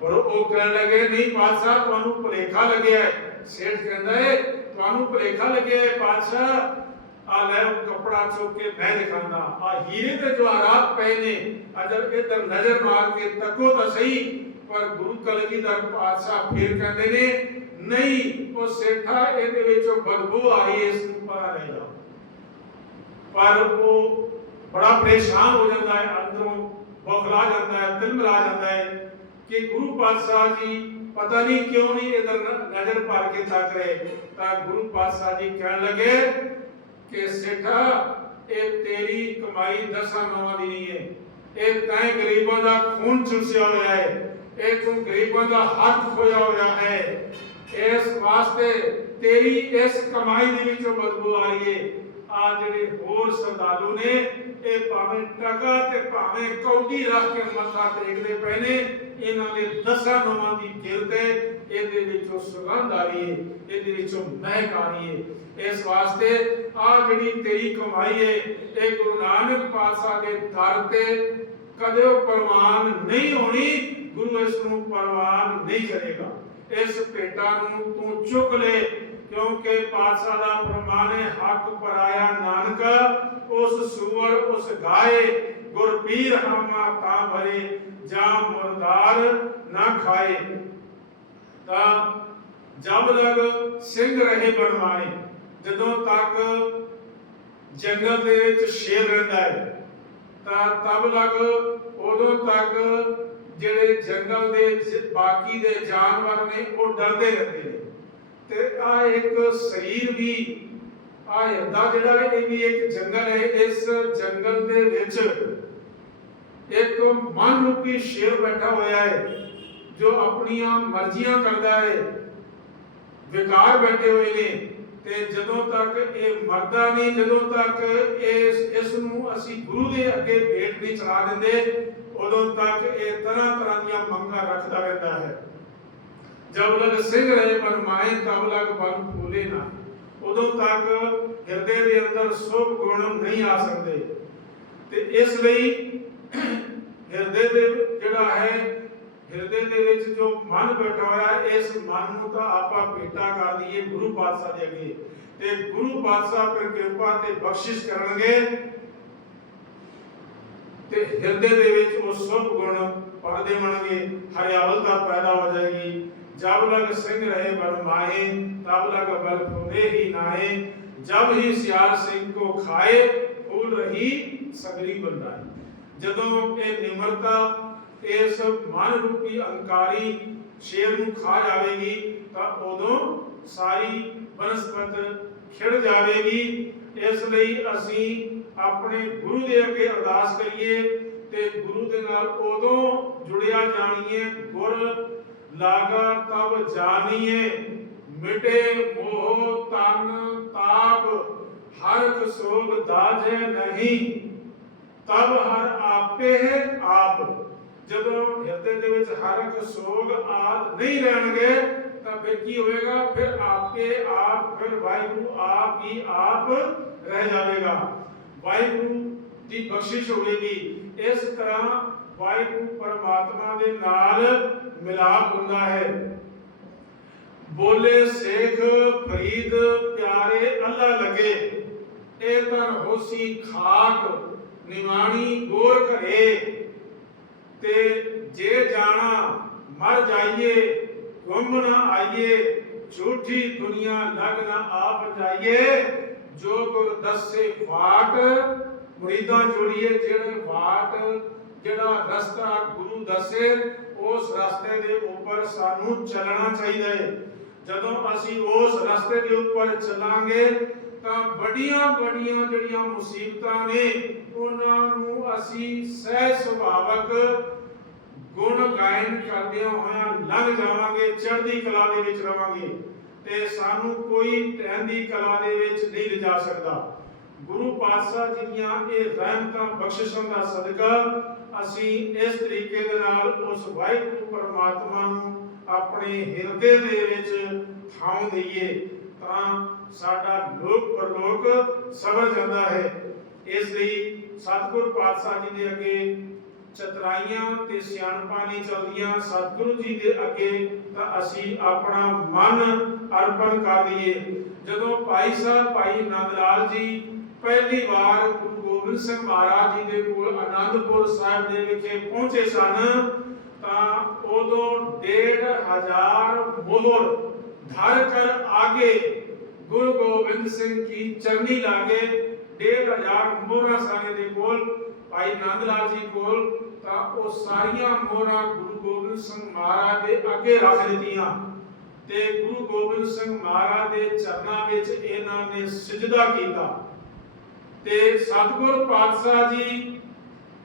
ਪਰ ਉਹ ਕਹਿਣ ਲੱਗੇ, ਨਹੀਂ ਪਾਤਸ਼ਾਹ, ਤੁਹਾਨੂੰ ਭੁਲੇਖਾ ਲੱਗਿਆ ਹੈ ਸੇਠ ਕਹਿੰਦਾ ਹੈ ਤੁਹਾਨੂੰ ਭੁਲੇਖਾ ਲੱਗਿਆ ਹੈ ਪਾਤਸ਼ਾਹ? ਆ ਲੈ ਉਹ ਕਪੜਾ ਚੁੱਕ ਕੇ ਮੈਂ ਦਿਖਾਉਂਦਾ। ਆ ਹੀਰੇ ਤੇ ਜਵਾਹਰਾਤ ਪਏ ਨੇ, ਅਜਰ ਇਧਰ ਨਜ਼ਰ ਮਾਰ ਕੇ ਤੱਕੋ ਤਾਂ ਸਹੀ, ਪਰ ਗੁਰੂ ਕਲਗੀਧਰ ਪਾਤਸ਼ਾਹ ਫਿਰ ਕਹਿੰਦੇ ਨੇ, ਨਹੀਂ, ਉਹ ਸੇਠਾ, ਇਹਦੇ ਵਿੱਚੋਂ ਬਦਬੂ ਆ ਇਸ ਨੂੰ ਪਰਾਂ ਲੈ ਜਾਓ। ਪਰ ਉਹ ਬੜਾ ਪਰੇਸ਼ਾਨ ਹੋ ਜਾਂਦਾ ਹੈ, ਅੰਦਰੋਂ ਬੌਖਲਾ ਜਾਂਦਾ ਹੈ ਦਿਲ ਜਾਂਦਾ ਹੈ ਕਿ ਗੁਰੂ ਪਾਤਸ਼ਾਹ ਜੀ ਪਤਾ ਨਹੀਂ ਕਿਉਂ ਨਹੀਂ ਇਧਰ ਨਜ਼ਰ ਭਰ ਕੇ ਤੱਕ ਰਹੇ। ਤਾਂ ਗੁਰੂ ਪਾਤਸ਼ਾਹ ਜੀ ਕਹਿਣ ਲੱਗੇ ਕਿ ਸੇਠਾ ਇਹ ਤੇਰੀ ਕਮਾਈ ਦਸਾਂ ਨੌਵਾਂ ਦੀ ਨਹੀਂ ਹੈ। ਇਹ ਤੈਂ ਗਰੀਬਾਂ ਦਾ ਖੂਨ ਚੂਸਿਆ ਹੋਇਆ ਹੈ। ਇਹ ਤੂੰ ਗਰੀਬਾਂ ਦਾ ਹੱਕ ਖੋਇਆ ਹੋਇਆ ਹੈ। ਇਸ ਵਾਸਤੇ ਤੇਰੀ ਇਸ ਕਮਾਈ ਦੇ ਵਿੱਚੋਂ ਬਦਬੂ ਆ ਰਹੀ ਹੈ। ਆ ਜਿਹੜੇ ਹੋਰ ਸਰਦਾਲੂ ਨੇ, ਇਹ ਭਾਵੇਂ ਟਕਾ ਤੇ ਭਾਵੇਂ ਕੌਡੀ ਰੱਖ ਕੇ ਮੱਥਾ ਟੇਕਦੇ ਪਏ ਨੇ, ਇਹਨਾਂ ਦੇ ਦਸਾਂ ਨਵਾਂ ਦੀ ਗਿਰਤ ਹੈ। ਇਹਦੇ ਵਿੱਚੋਂ ਸੁਗੰਧ ਆ ਰਹੀ ਹੈ ਇਹਦੇ ਵਿੱਚੋਂ ਮਹਿਕ ਆ ਰਹੀ ਹੈ ਇਸ ਵਾਸਤੇ ਆ ਜਿਹੜੀ ਤੇਰੀ ਕਮਾਈ ਹੈ ਇਹ ਗੁਰੂ ਨਾਨਕ ਪਾਤਸ਼ਾਹ ਦੇ ਦਰ ਤੇ ਕਦੇ ਉਹ ਪ੍ਰਵਾਨ ਨਹੀਂ ਹੋਣੀ, ਗੁਰੂ ਇਸ ਨੂੰ ਪ੍ਰਵਾਨ ਨਹੀਂ ਕਰੇਗਾ। ਇਸ ਭੇਟਾ ਨੂੰ ਤੂੰ ਚੁੱਕ ਲੈ, ਕਿਉਂਕਿ ਪਾਤਸ਼ਾਹ ਦਾ ਫਰਮਾਨ ਹੈ ਹੱਕ ਪਰਾਇਆ ਨਾਨਕ, ਉਸ ਸੂਰ, ਉਸ ਗਾਏ, ਗੁਰਪੀਰ ਹਮਾ ਤਾਂ ਭਰੇ, ਜਾਂ ਮੁਰਦਾਰ ਨਾ ਖਾਏ। ਤਾਂ ਜਬ ਲਗ ਸਿੰਘ ਰਹੇ ਬਣਵਾਏ, ਜਦੋਂ ਤੱਕ ਜੰਗਲ ਦੇ ਵਿੱਚ ਸ਼ੇਰ ਰਹਿੰਦਾ ਹੈ, ਤਾਂ ਤਬ ਲਗ ਉਦੋਂ ਤੱਕ ਜਿਹੜੇ ਜੰਗਲ ਦੇ ਬਾਕੀ ਦੇ ਜਾਨਵਰ ਨੇ, ਉਹ ਡਰਦੇ ਰਹਿੰਦੇ ਨੇ। ਤੇ ਆ ਇੱਕ ਸਰੀਰ ਵੀ ਆ ਹਿਰਦਾ ਜਿਹੜਾ ਹੈ, ਇਹ ਵੀ ਇੱਕ ਜੰਗਲ ਹੈ। ਇਸ ਜੰਗਲ ਦੇ ਵਿੱਚ ਇੱਕ ਮਨ ਰੂਪੀ ਸ਼ੇਰ ਬੈਠਾ ਹੋਇਆ ਹੈ। ਜੋ ਆਪਣੀਆਂ ਮਰਜ਼ੀਆਂ ਕਰਦਾ ਹੈ ਵਿਕਾਰ ਬੈਠੇ ਹੋਏ ਨੇ, ਤੇ ਜਦੋਂ ਤੱਕ ਇਹ ਮਰਦਾ ਨਹੀਂ, ਜਦੋਂ ਤੱਕ ਇਸ ਇਸ ਨੂੰ ਅਸੀਂ ਗੁਰੂ ਦੇ ਅੱਗੇ ਭੇਟ ਨਹੀਂ ਚੜਾ ਦਿੰਦੇ, ਉਦੋਂ ਤੱਕ ਇਹ ਤਰ੍ਹਾਂ ਤਰ੍ਹਾਂ ਦੀਆਂ ਮੰਗਾਂ ਰੱਖਦਾ ਰਹਿੰਦਾ ਹੈ। ਜਬ ਲਗ ਸਿੰਘ ਰਹੇ ਪਰ ਮਾਏ, ਤਬ ਲਗ ਬਲ ਫੂਲੇ ਨਾ। ਉਦੋਂ ਤੱਕ ਹਿਰਦੇ ਦੇ ਅੰਦਰ ਸੁਭ ਗੁਣ ਨਹੀਂ ਆ ਸਕਦੇ। ਤੇ ਇਸ ਲਈ ਹਿਰਦੇ ਦੇ ਜਿਹੜਾ ਹੈ ਹਿਰਦੇ ਦੇ ਵਿੱਚ ਜੋ ਮਨ ਬੈਠਾ ਹੋਇਆ, ਇਸ ਮਨ ਨੂੰ ਤਾਂ ਆਪਾਂ ਭੇਟਾ ਕਰ ਦਈਏ ਗੁਰੂ ਪਾਤਸ਼ਾਹ ਦੇ ਅੱਗੇ। ਤੇ ਗੁਰੂ ਪਾਤਸ਼ਾਹ ਫਿਰ ਕਿਰਪਾ ਤੇ ਬਖਸ਼ਿਸ਼ ਕਰਨਗੇ। ਤੇ ਹਿਰਦੇ ਦੇ ਵਿੱਚ ਉਹ ਸਭ ਗੁਣ ਪਰਦੇ ਬਣਨਗੇ ਹਰਿਆਵਲਤਾ ਪੈਦਾ ਹੋ ਜਾਏਗੀ। ਜਬ ਲਗ ਸਿੰਘ ਰਹੇ ਬਲ ਮਾਏ ਤਬ ਲਗ ਬਲ ਫੁਰੇ ਹੀ ਨਾਏ ਜਬ ਹੀ ਸਿਆਰ ਸਿੰਘ ਕੋ ਖਾਏ, ਫੂਲ ਰਹੀ ਸਗਰੀ ਬੰਦਾਈ ਜਦੋਂ ਇਹ ਨਿਮਰਤਾ ਇਸ ਮਨ ਰੂਪੀ ਅਹੰਕਾਰੀ ਸ਼ੇਰ ਨੂੰ ਖਾ ਜਾਵੇਗੀ, ਤਾਂ ਉਦੋਂ ਸਾਰੀ ਬਨਸਪਤ ਖਿੜ ਜਾਵੇਗੀ। ਇਸ ਲਈ ਅਸੀਂ ਆਪਣੇ ਗੁਰੂ ਦੇ ਅੱਗੇ ਅਰਦਾਸ ਕਰੀਏ ਤੇ ਗੁਰੂ ਦੇ ਨਾਲ ਉਦੋਂ ਜੁੜਿਆ ਜਾਣੀਏ, ਗੁਰ ਲਾਗਾ ਤਬ ਜਾਣੀਏ। ਮਿਟੇ ਮੋਹ ਤਨ ਤਾਪ, ਹਰ ਸੋਗ ਦਾਜੇ ਨਹੀਂ। ਤਬ ਹਰ ਆਪੇ ਹੈ ਆਪ। ਜਦੋਂ ਹਿਰਦੇ ਦੇ ਵਿੱਚ ਹਰ ਸੋਗ ਆਦ ਨਹੀਂ ਰਹਿਣਗੇ, ਤਾਂ ਫਿਰ ਕੀ ਹੋਵੇਗਾ? ਫਿਰ ਆਪੇ ਆਪ, ਫਿਰ ਵਾਹਿਗੁਰੂ ਆਪ ਹੀ ਆਪ ਰਹਿ ਜਾਵੇਗਾ। ਵਾਹਿਗੁਰੂ ਦੀ ਬਖਸ਼ਿਸ਼ ਹੋਵੇਗੀ। ਇਸ ਤਰ੍ਹਾਂ ਵਾਹਿਗੁਰੂ ਪਰਮਾਤਮਾ ਦੇ ਨਾਲ ਮਿਲਾਪ ਹੁੰਦਾ ਹੈ। ਬੋਲੇ, ਸੇਖ, ਫਰੀਦ, ਪਿਆਰੇ, ਅੱਲਾ ਲਗੇ। ਇਹ ਤਨ ਹੋਸੀ ਖਾਕ ਨਿਵਾਣੀ ਗੋਰ ਘਰੇ। ਤੇ ਜੇ ਜਾਣਾ, ਮਰ ਜਾਈਏ, ਗੁੰਮ ਨਾ ਆਈਏ, ਝੂਠੀ ਦੁਨੀਆ ਲਗ ਨਾ ਆਪ ਜਾਈਏ, ਜੋ ਗੁਰ ਦੱਸੇ ਵਾਟ ਮੁਰੀਦਾਂ ਜੋੜੀਏ ਜਿਹੜੇ ਵਾਟ ਜਿਹੜਾ ਰਸਤਾ ਗੁਰੂ ਦੱਸੇ, ਉਸ ਰਸਤੇ ਦੇ ਉੱਪਰ ਸਾਨੂੰ ਚੱਲਣਾ ਚਾਹੀਦਾ ਹੈ ਜਦੋਂ ਅਸੀਂ ਉਸ ਰਸਤੇ ਦੇ ਉੱਪਰ ਚੱਲਾਂਗੇ, ਤਾਂ ਬੜੀਆਂ ਵੱਡੀਆਂ ਜਿਹੜੀਆਂ ਮੁਸੀਬਤਾਂ ਨੇ ਉਹਨਾਂ ਨੂੰ ਅਸੀਂ ਸਹਿ ਸੁਭਾਵਕ ਗੁਣ ਗਾਇਨ ਕਰਦਿਆਂ ਹੋਇਆਂ ਲੰਘ ਜਾਵਾਂਗੇ, ਚੜ੍ਹਦੀ ਕਲਾ ਦੇ ਵਿੱਚ ਰਵਾਂਗੇ ਤੇ ਸਾਨੂੰ ਕੋਈ ਟਹਿਣ ਕਲਾ ਦੇ ਵਿੱਚ ਨਹੀਂ ਲਿਜਾ ਸਕਦਾ। ਗੁਰੂ ਪਾਤਸ਼ਾਹ ਜੀ ਦੀਆਂ ਇਹ ਰਹਿਮਤਾਂ, ਬਖਸ਼ਿਸ਼ਾਂ ਦਾ ਸਦਕਾ ਅਸੀਂ ਇਸ ਤਰੀਕੇ ਦੇ ਨਾਲ ਉਸ ਵਾਹਿਗੁਰੂ ਪਰਮਾਤਮਾ ਨੂੰ ਆਪਣੇ ਹਿਰਦੇ ਦੇ ਵਿੱਚ ਥਾਂ ਦਈਏ ਤਾਂ ਸਾਡਾ ਲੋਕ ਪਰਲੋਕ ਸਵਰ ਜਾਂਦਾ ਹੈ। ਇਸ ਲਈ ਸਤਿਗੁਰ ਪਾਤਸ਼ਾਹ ਜੀ ਦੇ ਅੱਗੇ ਚਤਰਾਈਆਂ ਤੇ ਸਿਆਣਪਾਂ ਨਹੀਂ ਚਲਦੀਆਂ ਸਤਿਗੁਰੂ ਜੀ ਦੇ ਅੱਗੇ ਤਾਂ ਅਸੀਂ ਆਪਣਾ ਮਨ ਅਰਪਣ ਕਰ ਦਈਏ ਜਦੋਂ ਭਾਈ ਸਾਹਿਬ, ਭਾਈ ਨੰਦ ਲਾਲ ਜੀ ਪਹਿਲੀ ਵਾਰ ਗੁਰੂ ਗੋਬਿੰਦ ਸਿੰਘ ਮਹਾਰਾਜ ਜੀ ਦੇ ਕੋਲ ਆਨੰਦਪੁਰ ਸਾਹਿਬ ਦੇ ਵਿਖੇ ਪਹੁੰਚੇ ਸਨ, ਤਾਂ ਉਦੋਂ 1500 ਮੋਹਰ ਧਰ ਕਰ ਆਗੇ ਗੁਰੂ ਗੋਬਿੰਦ ਸਿੰਘ ਕੀ ਚਰਨੀ ਲਾਗੇ 1500 ਮੋਹਰਾਂ ਸਾਰੇ ਦੇ ਕੋਲ, ਭਾਈ ਨੰਦ ਲਾਲ ਜੀ ਕੋਲ, ਤਾਂ ਉਹ ਸਾਰੀਆਂ ਮੋਹਰਾਂ ਗੁਰੂ ਗੋਬਿੰਦ ਸਿੰਘ ਮਹਾਰਾਜ ਦੇ ਅੱਗੇ ਰੱਖ ਦਿੱਤੀਆਂ। ਤੇ ਗੁਰੂ ਗੋਬਿੰਦ ਸਿੰਘ ਮਹਾਰਾਜ ਦੇ ਚਰਨਾਂ ਵਿੱਚ ਇਹਨਾਂ ਨੇ ਸਜਦਾ ਕੀਤਾ। ਤੇ ਸਤਿਗੁਰ ਪਾਤਸ਼ਾਹ ਜੀ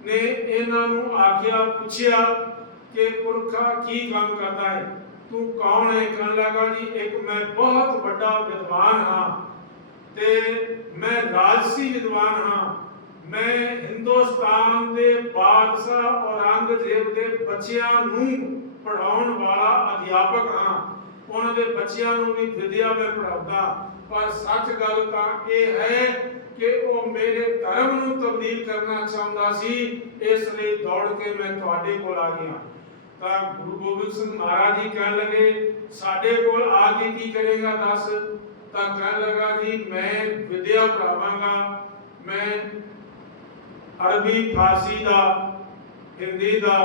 ਨੇ ਇਹਨਾਂ ਨੂੰ ਆਖਿਆ, ਪੁੱਛਿਆ ਕਿ ਪੁਰਖਾ ਕੀ ਕੰਮ ਕਰਦਾ ਹੈ? ਤੂੰ ਕੌਣ ਹੈ? ਕਹਿਣ ਲੱਗਾ ਜੀ, ਇੱਕ ਮੈਂ ਬਹੁਤ ਵੱਡਾ ਵਿਦਵਾਨ ਹਾਂ। ਤੇ ਮੈਂ ਰਾਜਸੀ ਵਿਦਵਾਨ ਹਾਂ। ਮੈਂ ਹਿੰਦੁਸਤਾਨ ਦੇ ਬਾਦਸ਼ਾਹ ਔਰੰਗਜ਼ੇਬ ਦੇ ਬੱਚਿਆਂ ਨੂੰ ਪੜਾਉਣ ਵਾਲਾ ਅਧਿਆਪਕ ਹਾਂ। ਉਹਨਾਂ ਦੇ ਬੱਚਿਆਂ ਨੂੰ ਵੀ ਵਿਦਿਆ ਮੈਂ ਪੜਾਉਂਦਾ ਪਰ ਸੱਚ ਗੱਲ ਤਾਂ ਇਹ ਹੈ ਕਿ ਉਹ ਮੇਰੇ ਧਰਮ ਨੂੰ ਤਬਦੀਲ ਕਰਨਾ ਚਾਹੁੰਦਾ ਸੀ, ਇਸ ਲਈ ਦੌੜ ਕੇ ਮੈਂ ਤੁਹਾਡੇ ਕੋਲ ਆ ਗਿਆ। ਤਾਂ ਗੁਰੂ ਗੋਬਿੰਦ ਸਿੰਘ ਮਹਾਰਾਜ ਜੀ ਕਹਿਣ ਲੱਗੇ, ਸਾਡੇ ਕੋਲ ਆ ਕੇ ਕੀ ਕਰੇਗਾ ਦੱਸ? ਤਾਂ ਕਹਿਣ ਲੱਗਾ ਜੀ, ਮੈਂ ਵਿਦਿਆ ਪੜਾਵਾਂਗਾ ਮੈਂ ਅਰਬੀ, ਫਾਰਸੀ ਦਾ, ਹਿੰਦੀ ਦਾ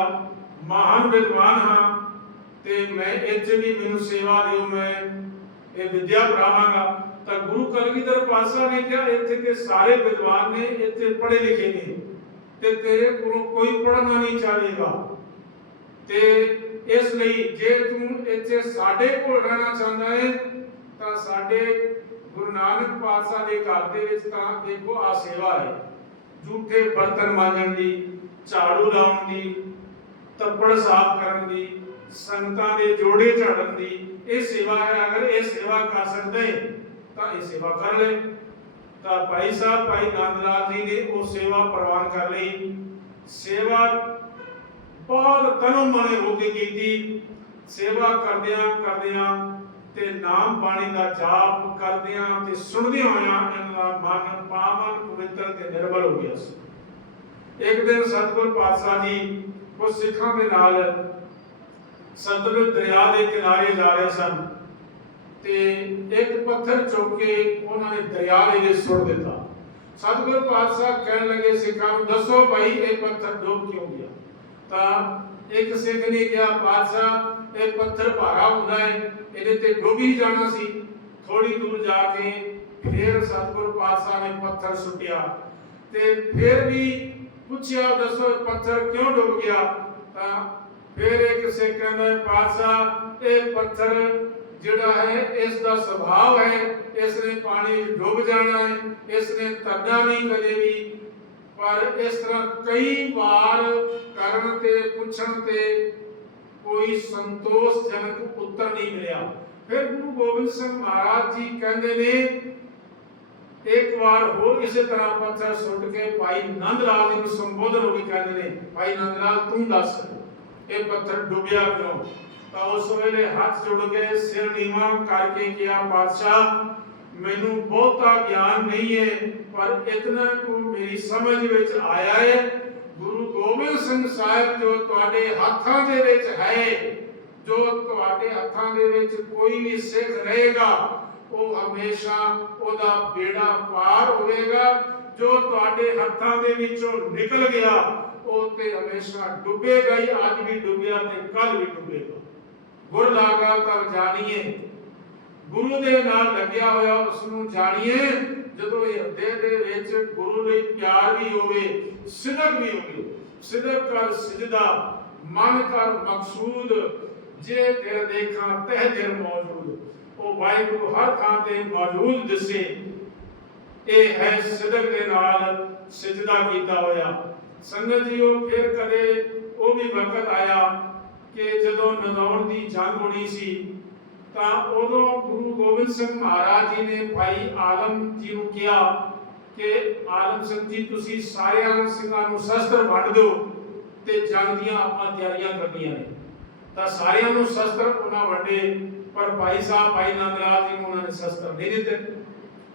ਮਹਾਨ ਵਿਦਵਾਨ ਹਾਂ ਤੇ ਮੈਂ ਇੱਥੇ ਵੀ ਮੈਨੂੰ ਸੇਵਾ ਦਿਓ, ਮੈਂ ਇਹ ਵਿਦਿਆ ਪੜਾਵਾਂਗਾ ਤਾਂ ਗੁਰੂ ਕਲਗੀਧਰ ਪਾਤਸ਼ਾਹ ਨੇ ਕਿਹਾ, ਇੱਥੇ ਦੇ ਸਾਰੇ ਵਿਦਵਾਨ ਨੇ ਇੱਥੇ ਪੜ੍ਹੇ ਲਿਖੇ ਨੇ ਤੇ ਤੇਰੇ ਕੋਲੋਂ ਕੋਈ ਪੜ੍ਹਨਾ ਨਹੀਂ ਚਾਹੇਗਾ। ਤੇ ਇਸ ਲਈ ਜੇ ਤੂੰ ਇੱਥੇ ਸਾਡੇ ਕੋਲ ਰਹਿਣਾ ਚਾਹੁੰਦਾ ਹੈ ਤਾਂ ਸਾਡੇ ਗੁਰੂ ਨਾਨਕ ਪਾਤਸ਼ਾਹ ਦੇ ਘਰ ਦੇ ਵਿੱਚ ਤਾਂ ਦੇਖੋ ਆ ਸੇਵਾ ਹੈ। ਝੂਠੇ ਬਰਤਨ ਮਾਂਜਣ ਦੀ, ਝਾੜੂ ਲਾਉਣ ਦੀ, ਤੱਪੜ ਸਾਫ਼ ਕਰਨ ਦੀ, ਸੰਗਤਾਂ ਦੇ ਜੋੜੇ ਝਾੜਨ ਦੀ, ਇਹ ਸੇਵਾ ਹੈ। ਅਗਰ ਇਹ ਸੇਵਾ ਕਰ ਸਕਦੇ ਤਾਂ ਇਹ ਸੇਵਾ ਕਰ ਲੈ ਤਾਂ ਭਾਈ ਸਾਹਿਬ, ਭਾਈ ਨੰਦ ਲਾਲ ਜੀ ਨੇ ਉਹ ਸੇਵਾ ਪ੍ਰਵਾਨ ਕਰ ਲਈ। ਸੇਵਾ ਬਹੁਤ ਤਨੋਂ ਮਨੇ ਹੋ ਕੇ ਕੀਤੀ। ਸੇਵਾ ਕਰਦਿਆਂ ਕਰਦਿਆਂ ਤੇ ਨਾਮ ਬਾਣੀ ਦਾ ਜਾਪ ਕਰਦਿਆਂ ਤੇ ਸੁਣਦਿਆਂ ਹੋਇਆਂ ਇਹਨਾਂ ਦਾ ਮਨ ਪਾਵਨ ਪਵਿੱਤਰ ਤੇ ਨਿਰਮਲ ਹੋ ਗਿਆ ਸੀ। ਇੱਕ ਦਿਨ ਸਤਿਗੁਰ ਪਾਤਸ਼ਾਹ ਜੀ ਉਹ ਸਿੱਖਾਂ ਦੇ ਨਾਲ ਸਤਲੁਜ ਦਰਿਆ ਦੇ ਕਿਨਾਰੇ ਜਾ ਰਹੇ ਸਨ ਤੇ ਇੱਕ ਪੱਥਰ ਚੁੱਕ ਕੇ ਉਹਨਾਂ ਨੇ ਦਰਿਆ ਦੇ ਵਿੱਚ ਸੁੱਟ ਦਿੱਤਾ। ਸਤਿਗੁਰ ਪਾਤਸ਼ਾਹ ਕਹਿਣ ਲੱਗੇ ਸਿੱਖਾਂ ਨੂੰ, ਦੱਸੋ ਭਾਈ ਇਹ ਪੱਥਰ ਡੁੱਬ ਕਿਉਂ ਗਿਆ? ਤਾਂ ਇੱਕ ਸਿੱਖ ਨੇ ਕਿਹਾ, ਪਾਤਸ਼ਾਹ ਇਹ ਪੱਥਰ ਭਾਰਾ ਹੁੰਦਾ ਹੈ। ਇਹਦੇ ਤੇ ਡੁੱਬ ਜਾਣਾ ਸੀ। ਥੋੜੀ ਦੂਰ ਜਾ ਕੇ ਫਿਰ ਸਤਿਗੁਰ ਪਾਤਸ਼ਾਹ ਨੇ ਪੱਥਰ ਸੁੱਟਿਆ। ਤੇ ਫਿਰ ਵੀ ਪੁੱਛਿਆ, ਦੱਸੋ, ਪੱਥਰ ਕਿਉਂ ਡੁੱਬ ਗਿਆ? ਤਾਂ ਫਿਰ ਇੱਕ ਸਿੱਖ ਕਹਿੰਦਾ, ਪਾਤਸ਼ਾਹ, ਇਹ ਪੱਥਰ ਜਿਹੜਾ ਹੈ, ਇਸ ਦਾ ਸੁਭਾਅ ਹੈ। ਇਸ ਨੇ ਪਾਣੀ ਡੁੱਬ ਜਾਣਾ ਹੈ। ਇਸ ਨੇ ਤਰਨਾ ਨਹੀਂ ਕਦੇ ਵੀ। ਪਰ ਇਸ ਤਰ੍ਹਾਂ ਕਈ ਵਾਰ ਕਰਨ ਤੇ, ਪੁੱਛਣ ਤੇ ਕੋਈ ਸੰਤੋਸ਼ਜਨਕ ਉੱਤਰ ਨਹੀਂ ਮਿਲਿਆ। ਫਿਰ ਗੁਰੂ ਗੋਬਿੰਦ ਸਿੰਘ ਮਹਾਰਾਜ ਜੀ ਕਹਿੰਦੇ ਨੇ, ਇੱਕ ਵਾਰ ਹੋਰ ਇਸੇ ਤਰ੍ਹਾਂ ਪੱਥਰ ਸੁੱਟ ਕੇ ਭਾਈ ਨੰਦ ਲਾਲ ਜੀ ਨੂੰ ਸੰਬੋਧਨ ਹੋ ਕੇ ਕਹਿੰਦੇ ਨੇ, ਭਾਈ ਨੰਦ ਲਾਲ ਤੂੰ ਦੱਸ, ਇਹ ਪੱਥਰ ਡੁੱਬਿਆ ਕਿਉਂ? ਤਾਂ ਉਸ ਵੇਲੇ ਹੱਥ ਜੋੜ ਕੇ ਸਿਰ ਨੀਵਾਂ ਕਰਕੇ ਕਿਹਾ, ਪਾਤਸ਼ਾਹ, ਮੈਨੂੰ ਬਹੁਤਾ ਗਿਆਨ ਨਹੀਂ ਹੈ ਪਰ ਇਤਨਾ ਕੁ ਮੇਰੀ ਸਮਝ ਵਿੱਚ ਆਇਆ ਹੈ ਗੋਬਿੰਦ ਸਿੰਘ ਸਾਹਿਬ ਜੋ ਤੁਹਾਡੇ ਹੱਥਾਂ ਦੇ ਵਿੱਚ ਹੈ, ਜੋ ਤੁਹਾਡੇ ਹੱਥਾਂ ਦੇ ਵਿੱਚ ਕੋਈ ਵੀ ਸਿੱਖ ਰਹੇਗਾ, ਉਹ ਹਮੇਸ਼ਾ ਉਹਦਾ ਬੇੜਾ ਪਾਰ ਹੋਵੇਗਾ। ਜੋ ਤੁਹਾਡੇ ਹੱਥਾਂ ਦੇ ਵਿੱਚੋਂ ਨਿਕਲ ਗਿਆ, ਉਹ ਤੇ ਹਮੇਸ਼ਾ ਡੁੱਬੇਗਾ ਹੀ, ਅੱਜ ਵੀ ਡੁੱਬਿਆ ਤੇ ਕੱਲ ਵੀ ਡੁੱਬੇਗਾ। ਗੁਰ ਲਾਗਾ ਤਰ ਜਾਣੀਏ, ਗੁਰੂ ਦੇ ਨਾਲ ਲੱਗਿਆ ਹੋਇਆ ਉਸ ਨੂੰ ਜਾਣੀਏ, ਜਦੋਂ ਇਹ ਹਿਰਦੇ ਦੇ ਵਿੱਚ ਗੁਰੂ ਲਈ ਪਿਆਰ ਵੀ ਹੋਵੇ ਸਿਦਕ ਵੀ ਹੋਵੇ ਸਿਦਕ ਕਰ ਸਜਦਾ ਮਨ ਕਰ ਮਕਸੂਦ, ਜੇ ਤੇਰੇ ਦੇਖਾਂ ਤਹਿ ਦਿਲ ਮੌਜੂਦ। ਉਹ ਵਾਹਿਗੁਰੂ ਹਰ ਥਾਂ ਤੇ ਮੌਜੂਦ ਦਿਸੇ। ਇਹ ਹੈ ਸਿਦਕ ਦੇ ਨਾਲ ਸਜਦਾ ਕੀਤਾ ਹੋਇਆ। ਸੰਗਤ ਜੀਓ, ਫਿਰ ਕਦੇ ਉਹ ਵੀ ਵਕਤ ਆਇਆ ਕਿ ਜਦੋਂ ਨਦੌਣ ਦੀ ਜੰਗ ਹੋਣੀ ਸੀ, ਤਾਂ ਉਦੋਂ ਗੁਰੂ ਗੋਬਿੰਦ ਸਿੰਘ ਮਹਾਰਾਜ ਜੀ ਨੇ ਭਾਈ ਆਲਮ ਜੀ ਨੂੰ ਕਿਹਾ ਕਿ ਆਲਮ ਸਿੰਘ ਜੀ ਤੁਸੀਂ ਸਾਰਿਆਂ ਸਿੰਘਾਂ ਨੂੰ ਸ਼ਸਤਰ ਵੰਡ ਦਿਓ ਤੇ ਜੰਗ ਦੀਆਂ ਆਪਾਂ ਤਿਆਰੀਆਂ ਕਰਨੀਆਂ ਨੇ। ਤਾਂ ਸਾਰਿਆਂ ਨੂੰ ਸ਼ਸਤਰ ਉਹਨਾਂ ਵੰਡੇ, ਪਰ ਭਾਈ ਸਾਹਿਬ, ਭਾਈ ਨੰਦ ਜੀ ਨੂੰ ਉਹਨਾਂ ਨੇ ਸ਼ਸਤਰ ਨਹੀਂ ਦਿੱਤੇ।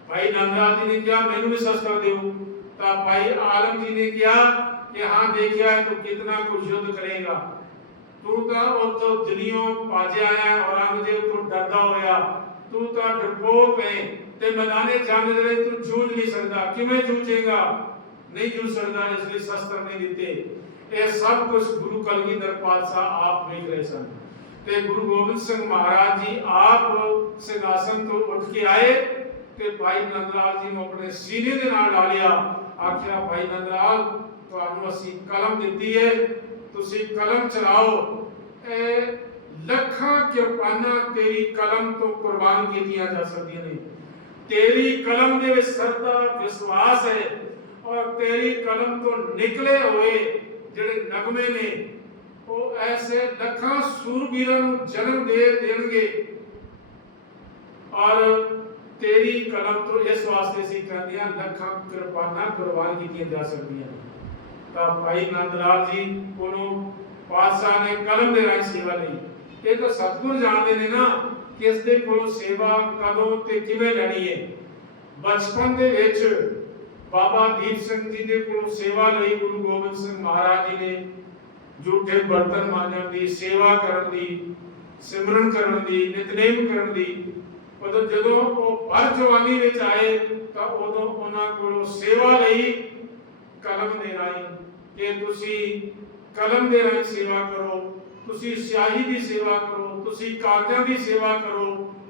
ਭਾਈ ਨੰਦ ਜੀ ਨੇ ਕਿਹਾ, ਮੈਨੂੰ ਵੀ ਸ਼ਸਤਰ ਦਿਓ। ਤਾਂ ਭਾਈ ਆਲਮ ਜੀ ਨੇ ਕਿਹਾ ਕਿ, ਹਾਂ, ਦੇਖਿਆ ਤੂੰ ਕਿਤਨਾ ਕੁਝ ਕਰੇਗਾ। ਤੂੰ ਤਾਂ ਉੱਥੋਂ ਦਿੱਲੀੋਂ ਭਾਜਿਆ ਆਇਆ ਔਰੰਗਜ਼ੇਬ ਤੋਂ ਡਰਦਾ ਹੋਇਆ। ਤੂੰ ਤਾਂ ਡਰਪੋਕ ਹੈ। ਤੇ ਮੈਦਾਨੇ ਜੰਗ ਦੇ ਵਿੱਚ ਤੂੰ ਜੂਝ ਨਹੀਂ ਸਕਦਾ। ਕਿਵੇਂ ਜੂਝੇਗਾ? ਨਹੀਂ ਜੂਝ ਸਕਦਾ, ਇਸ ਲਈ ਸ਼ਸਤਰ ਨਹੀਂ ਦਿੱਤੇ। ਇਹ ਸਭ ਕੁਝ ਗੁਰੂ ਕਲਗੀਧਰ ਪਾਤਸ਼ਾਹ ਆਪ ਵੇਖ ਰਹੇ ਸਨ। ਤੇ ਗੁਰੂ ਗੋਬਿੰਦ ਸਿੰਘ ਮਹਾਰਾਜ ਜੀ ਆਪ ਸਿੰਘਾਸਨ ਤੋਂ ਉੱਠ ਕੇ ਆਏ ਤੇ ਭਾਈ ਨੰਦ ਜੀ ਨੂੰ ਆਪਣੇ ਸੀਨੇ ਦੇ ਨਾਲ ਲਾ ਲਿਆ ਆਖਿਆ, ਭਾਈ ਨੰਦ ਤੁਹਾਨੂੰ ਅਸੀਂ ਕਲਮ ਦਿੱਤੀ ਹੈ ਤੁਸੀਂ ਕਲਮ ਚਲਾਓ। ਇਹ ਲੱਖਾਂ ਕਿਰਪਾਨਾਂ ਤੇਰੀ ਕਲਮ ਤੋਂ ਕੁਰਬਾਨ ਕੀਤੀਆਂ ਜਾ ਸਕਦੀਆਂ ਨੇ। ਤੇਰੀ ਕਲਮ ਦੇ ਵਿੱਚ ਸਰਦਾ ਵਿਸ਼ਵਾਸ ਹੈ ਔਰ ਤੇਰੀ ਕਲਮ ਤੋਂ ਨਿਕਲੇ ਹੋਏ ਜਿਹੜੇ ਨਗਮੇ ਨੇ, ਉਹ ਐਸੇ ਲੱਖਾਂ ਸੂਰਬੀਰਾਂ ਨੂੰ ਜਨਮ ਦੇ ਦੇਣਗੇ। ਔਰ ਤੇਰੀ ਕਲਮ ਤੋਂ ਇਸ ਵਾਸਤੇ ਸੀ ਕਹਿੰਦੇ ਆ ਲੱਖਾਂ ਕਿਰਪਾਨਾਂ ਕੁਰਬਾਨ ਕੀਤੀਆਂ ਜਾ ਸਕਦੀਆਂ ਤਾਂ ਭਾਈ ਨੰਦ ਲਾਲ ਜੀ ਕੋਲੋਂ ਪਾਤਸ਼ਾਹ ਨੇ ਕਲਮ ਦੇ ਰਾਹੀਂ ਸੇਵਾ ਲਈ। ਇਹ ਤਾਂ ਸਤਿਗੁਰ ਜਾਣਦੇ ਨੇ ਨਾ ਕਿ ਦੇ ਕੋਲੋਂ ਸੇਵਾ ਕਦੋਂ ਤੇ ਕਿਵੇਂ ਲੈਣੀ ਹੈ? ਬਚਪਨ ਦੇ ਵਿੱਚ ਬਾਬਾ ਦੀਪ ਸਿੰਘ ਜੀ ਦੇ ਕੋਲੋਂ ਸੇਵਾ ਲਈ ਗੁਰੂ ਗੋਬਿੰਦ ਸਿੰਘ ਮਹਾਰਾਜ ਜੀ ਨੇ ਝੂਠੇ ਬਰਤਨ ਮਾਂਜਣ ਦੀ, ਸੇਵਾ ਕਰਨ ਦੀ, ਸਿਮਰਨ ਕਰਨ ਦੀ, ਨਿਤਨੇਮ ਕਰਨ ਦੀ ਉਦੋਂ ਜਦੋਂ ਉਹ ਭਰ ਜਵਾਨੀ ਵਿੱਚ ਆਏ ਤਾਂ ਉਦੋਂ ਉਹਨਾਂ ਕੋਲੋਂ ਸੇਵਾ ਲਈ ਕਲਮ ਦੇ ਰਾਹੀਂ ਕਿ ਤੁਸੀਂ ਕਲਮ ਦੇ ਰਾਹੀਂ ਸੇਵਾ ਕਰੋ, ਤੁਸੀਂ ਸਿਆਹੀ ਦੀ ਸੇਵਾ ਕਰੋ ਤੁਸੀਂ ਕਾਗਜ਼ਾਂ ਦੀ ਸੇਵਾ ਕਰੋ,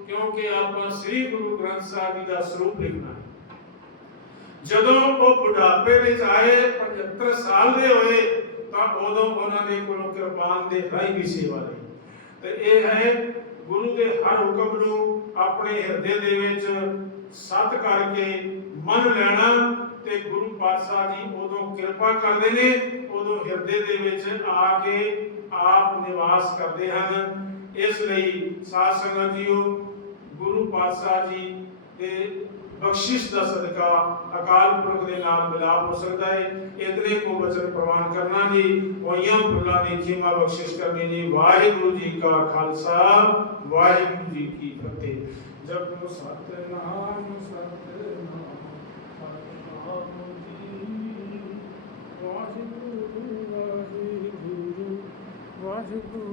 ਕਿਉਂਕਿ ਆਪਾਂ ਸ੍ਰੀ ਗੁਰੂ ਗ੍ਰੰਥ ਸਾਹਿਬ ਜੀ ਦਾ ਸਰੂਪ ਲਿਖਣਾ ਜਦੋਂ ਉਹ ਬੁਢਾਪੇ ਵਿੱਚ ਆਏ 75 ਸਾਲ ਦੇ ਹੋਏ, ਤਾਂ ਉਦੋਂ ਉਹਨਾਂ ਨੇ ਕੋਲੋਂ ਕਿਰਪਾਨ ਦੇ ਰਾਹੀਂ ਵੀ ਸੇਵਾ ਲਈ। ਤੇ ਇਹ ਹੈ, ਗੁਰੂ ਦੇ ਹਰ ਹੁਕਮ ਨੂੰ ਆਪਣੇ ਹਿਰਦੇ ਦੇ ਵਿੱਚ ਸਤ ਕਰਕੇ ਮੰਨ ਲੈਣਾ, ਤੇ ਗੁਰੂ ਪਾਤਸ਼ਾਹ ਜੀ ਉਦੋਂ ਕਿਰਪਾ ਕਰਦੇ ਨੇ, ਉਦੋਂ ਹਿਰਦੇ ਦੇ ਵਿੱਚ ਆ ਕੇ ਆਪ ਨਿਵਾਸ ਕਰਦੇ ਹਨ। ਇਸ ਲਈ ਸਾਧ ਸੰਗਤ ਜੀਓ, ਗੁਰੂ ਪਾਤਸ਼ਾਹ ਜੀ ਦੇ ਬਖਸ਼ਿਸ਼ ਦਾ ਸਦਕਾ ਅਕਾਲ ਪੁਰਖ ਦੇ ਨਾਲ ਮਿਲਾਪ ਹੋ ਸਕਦਾ ਹੈ। ਇਤਨੇ ਕੋ ਬਚਨ ਪ੍ਰਵਾਨ ਕਰਨਾ ਜੀ ਹੋਈਆਂ ਫੁੱਲਾਂ ਦੀ ਖਿਮਾ ਬਖਸ਼ਿਸ਼ ਕਰਨੀ ਜੀ। ਵਾਹਿਗੁਰੂ ਜੀ ਕਾ ਖਾਲਸਾ, ਵਾਹਿਗੁਰੂ ਜੀ ਕੀ ਫਤਿਹ। ਜਪੋ ਸਤਨਾਮ ਸਤਨਾਮ ਸਤਨਾਮ ਜੀ, ਵਾਹਿਗੁਰੂ ਵਾਹਿਗੁਰੂ ਵਾਹਿਗੁਰੂ ਜੀ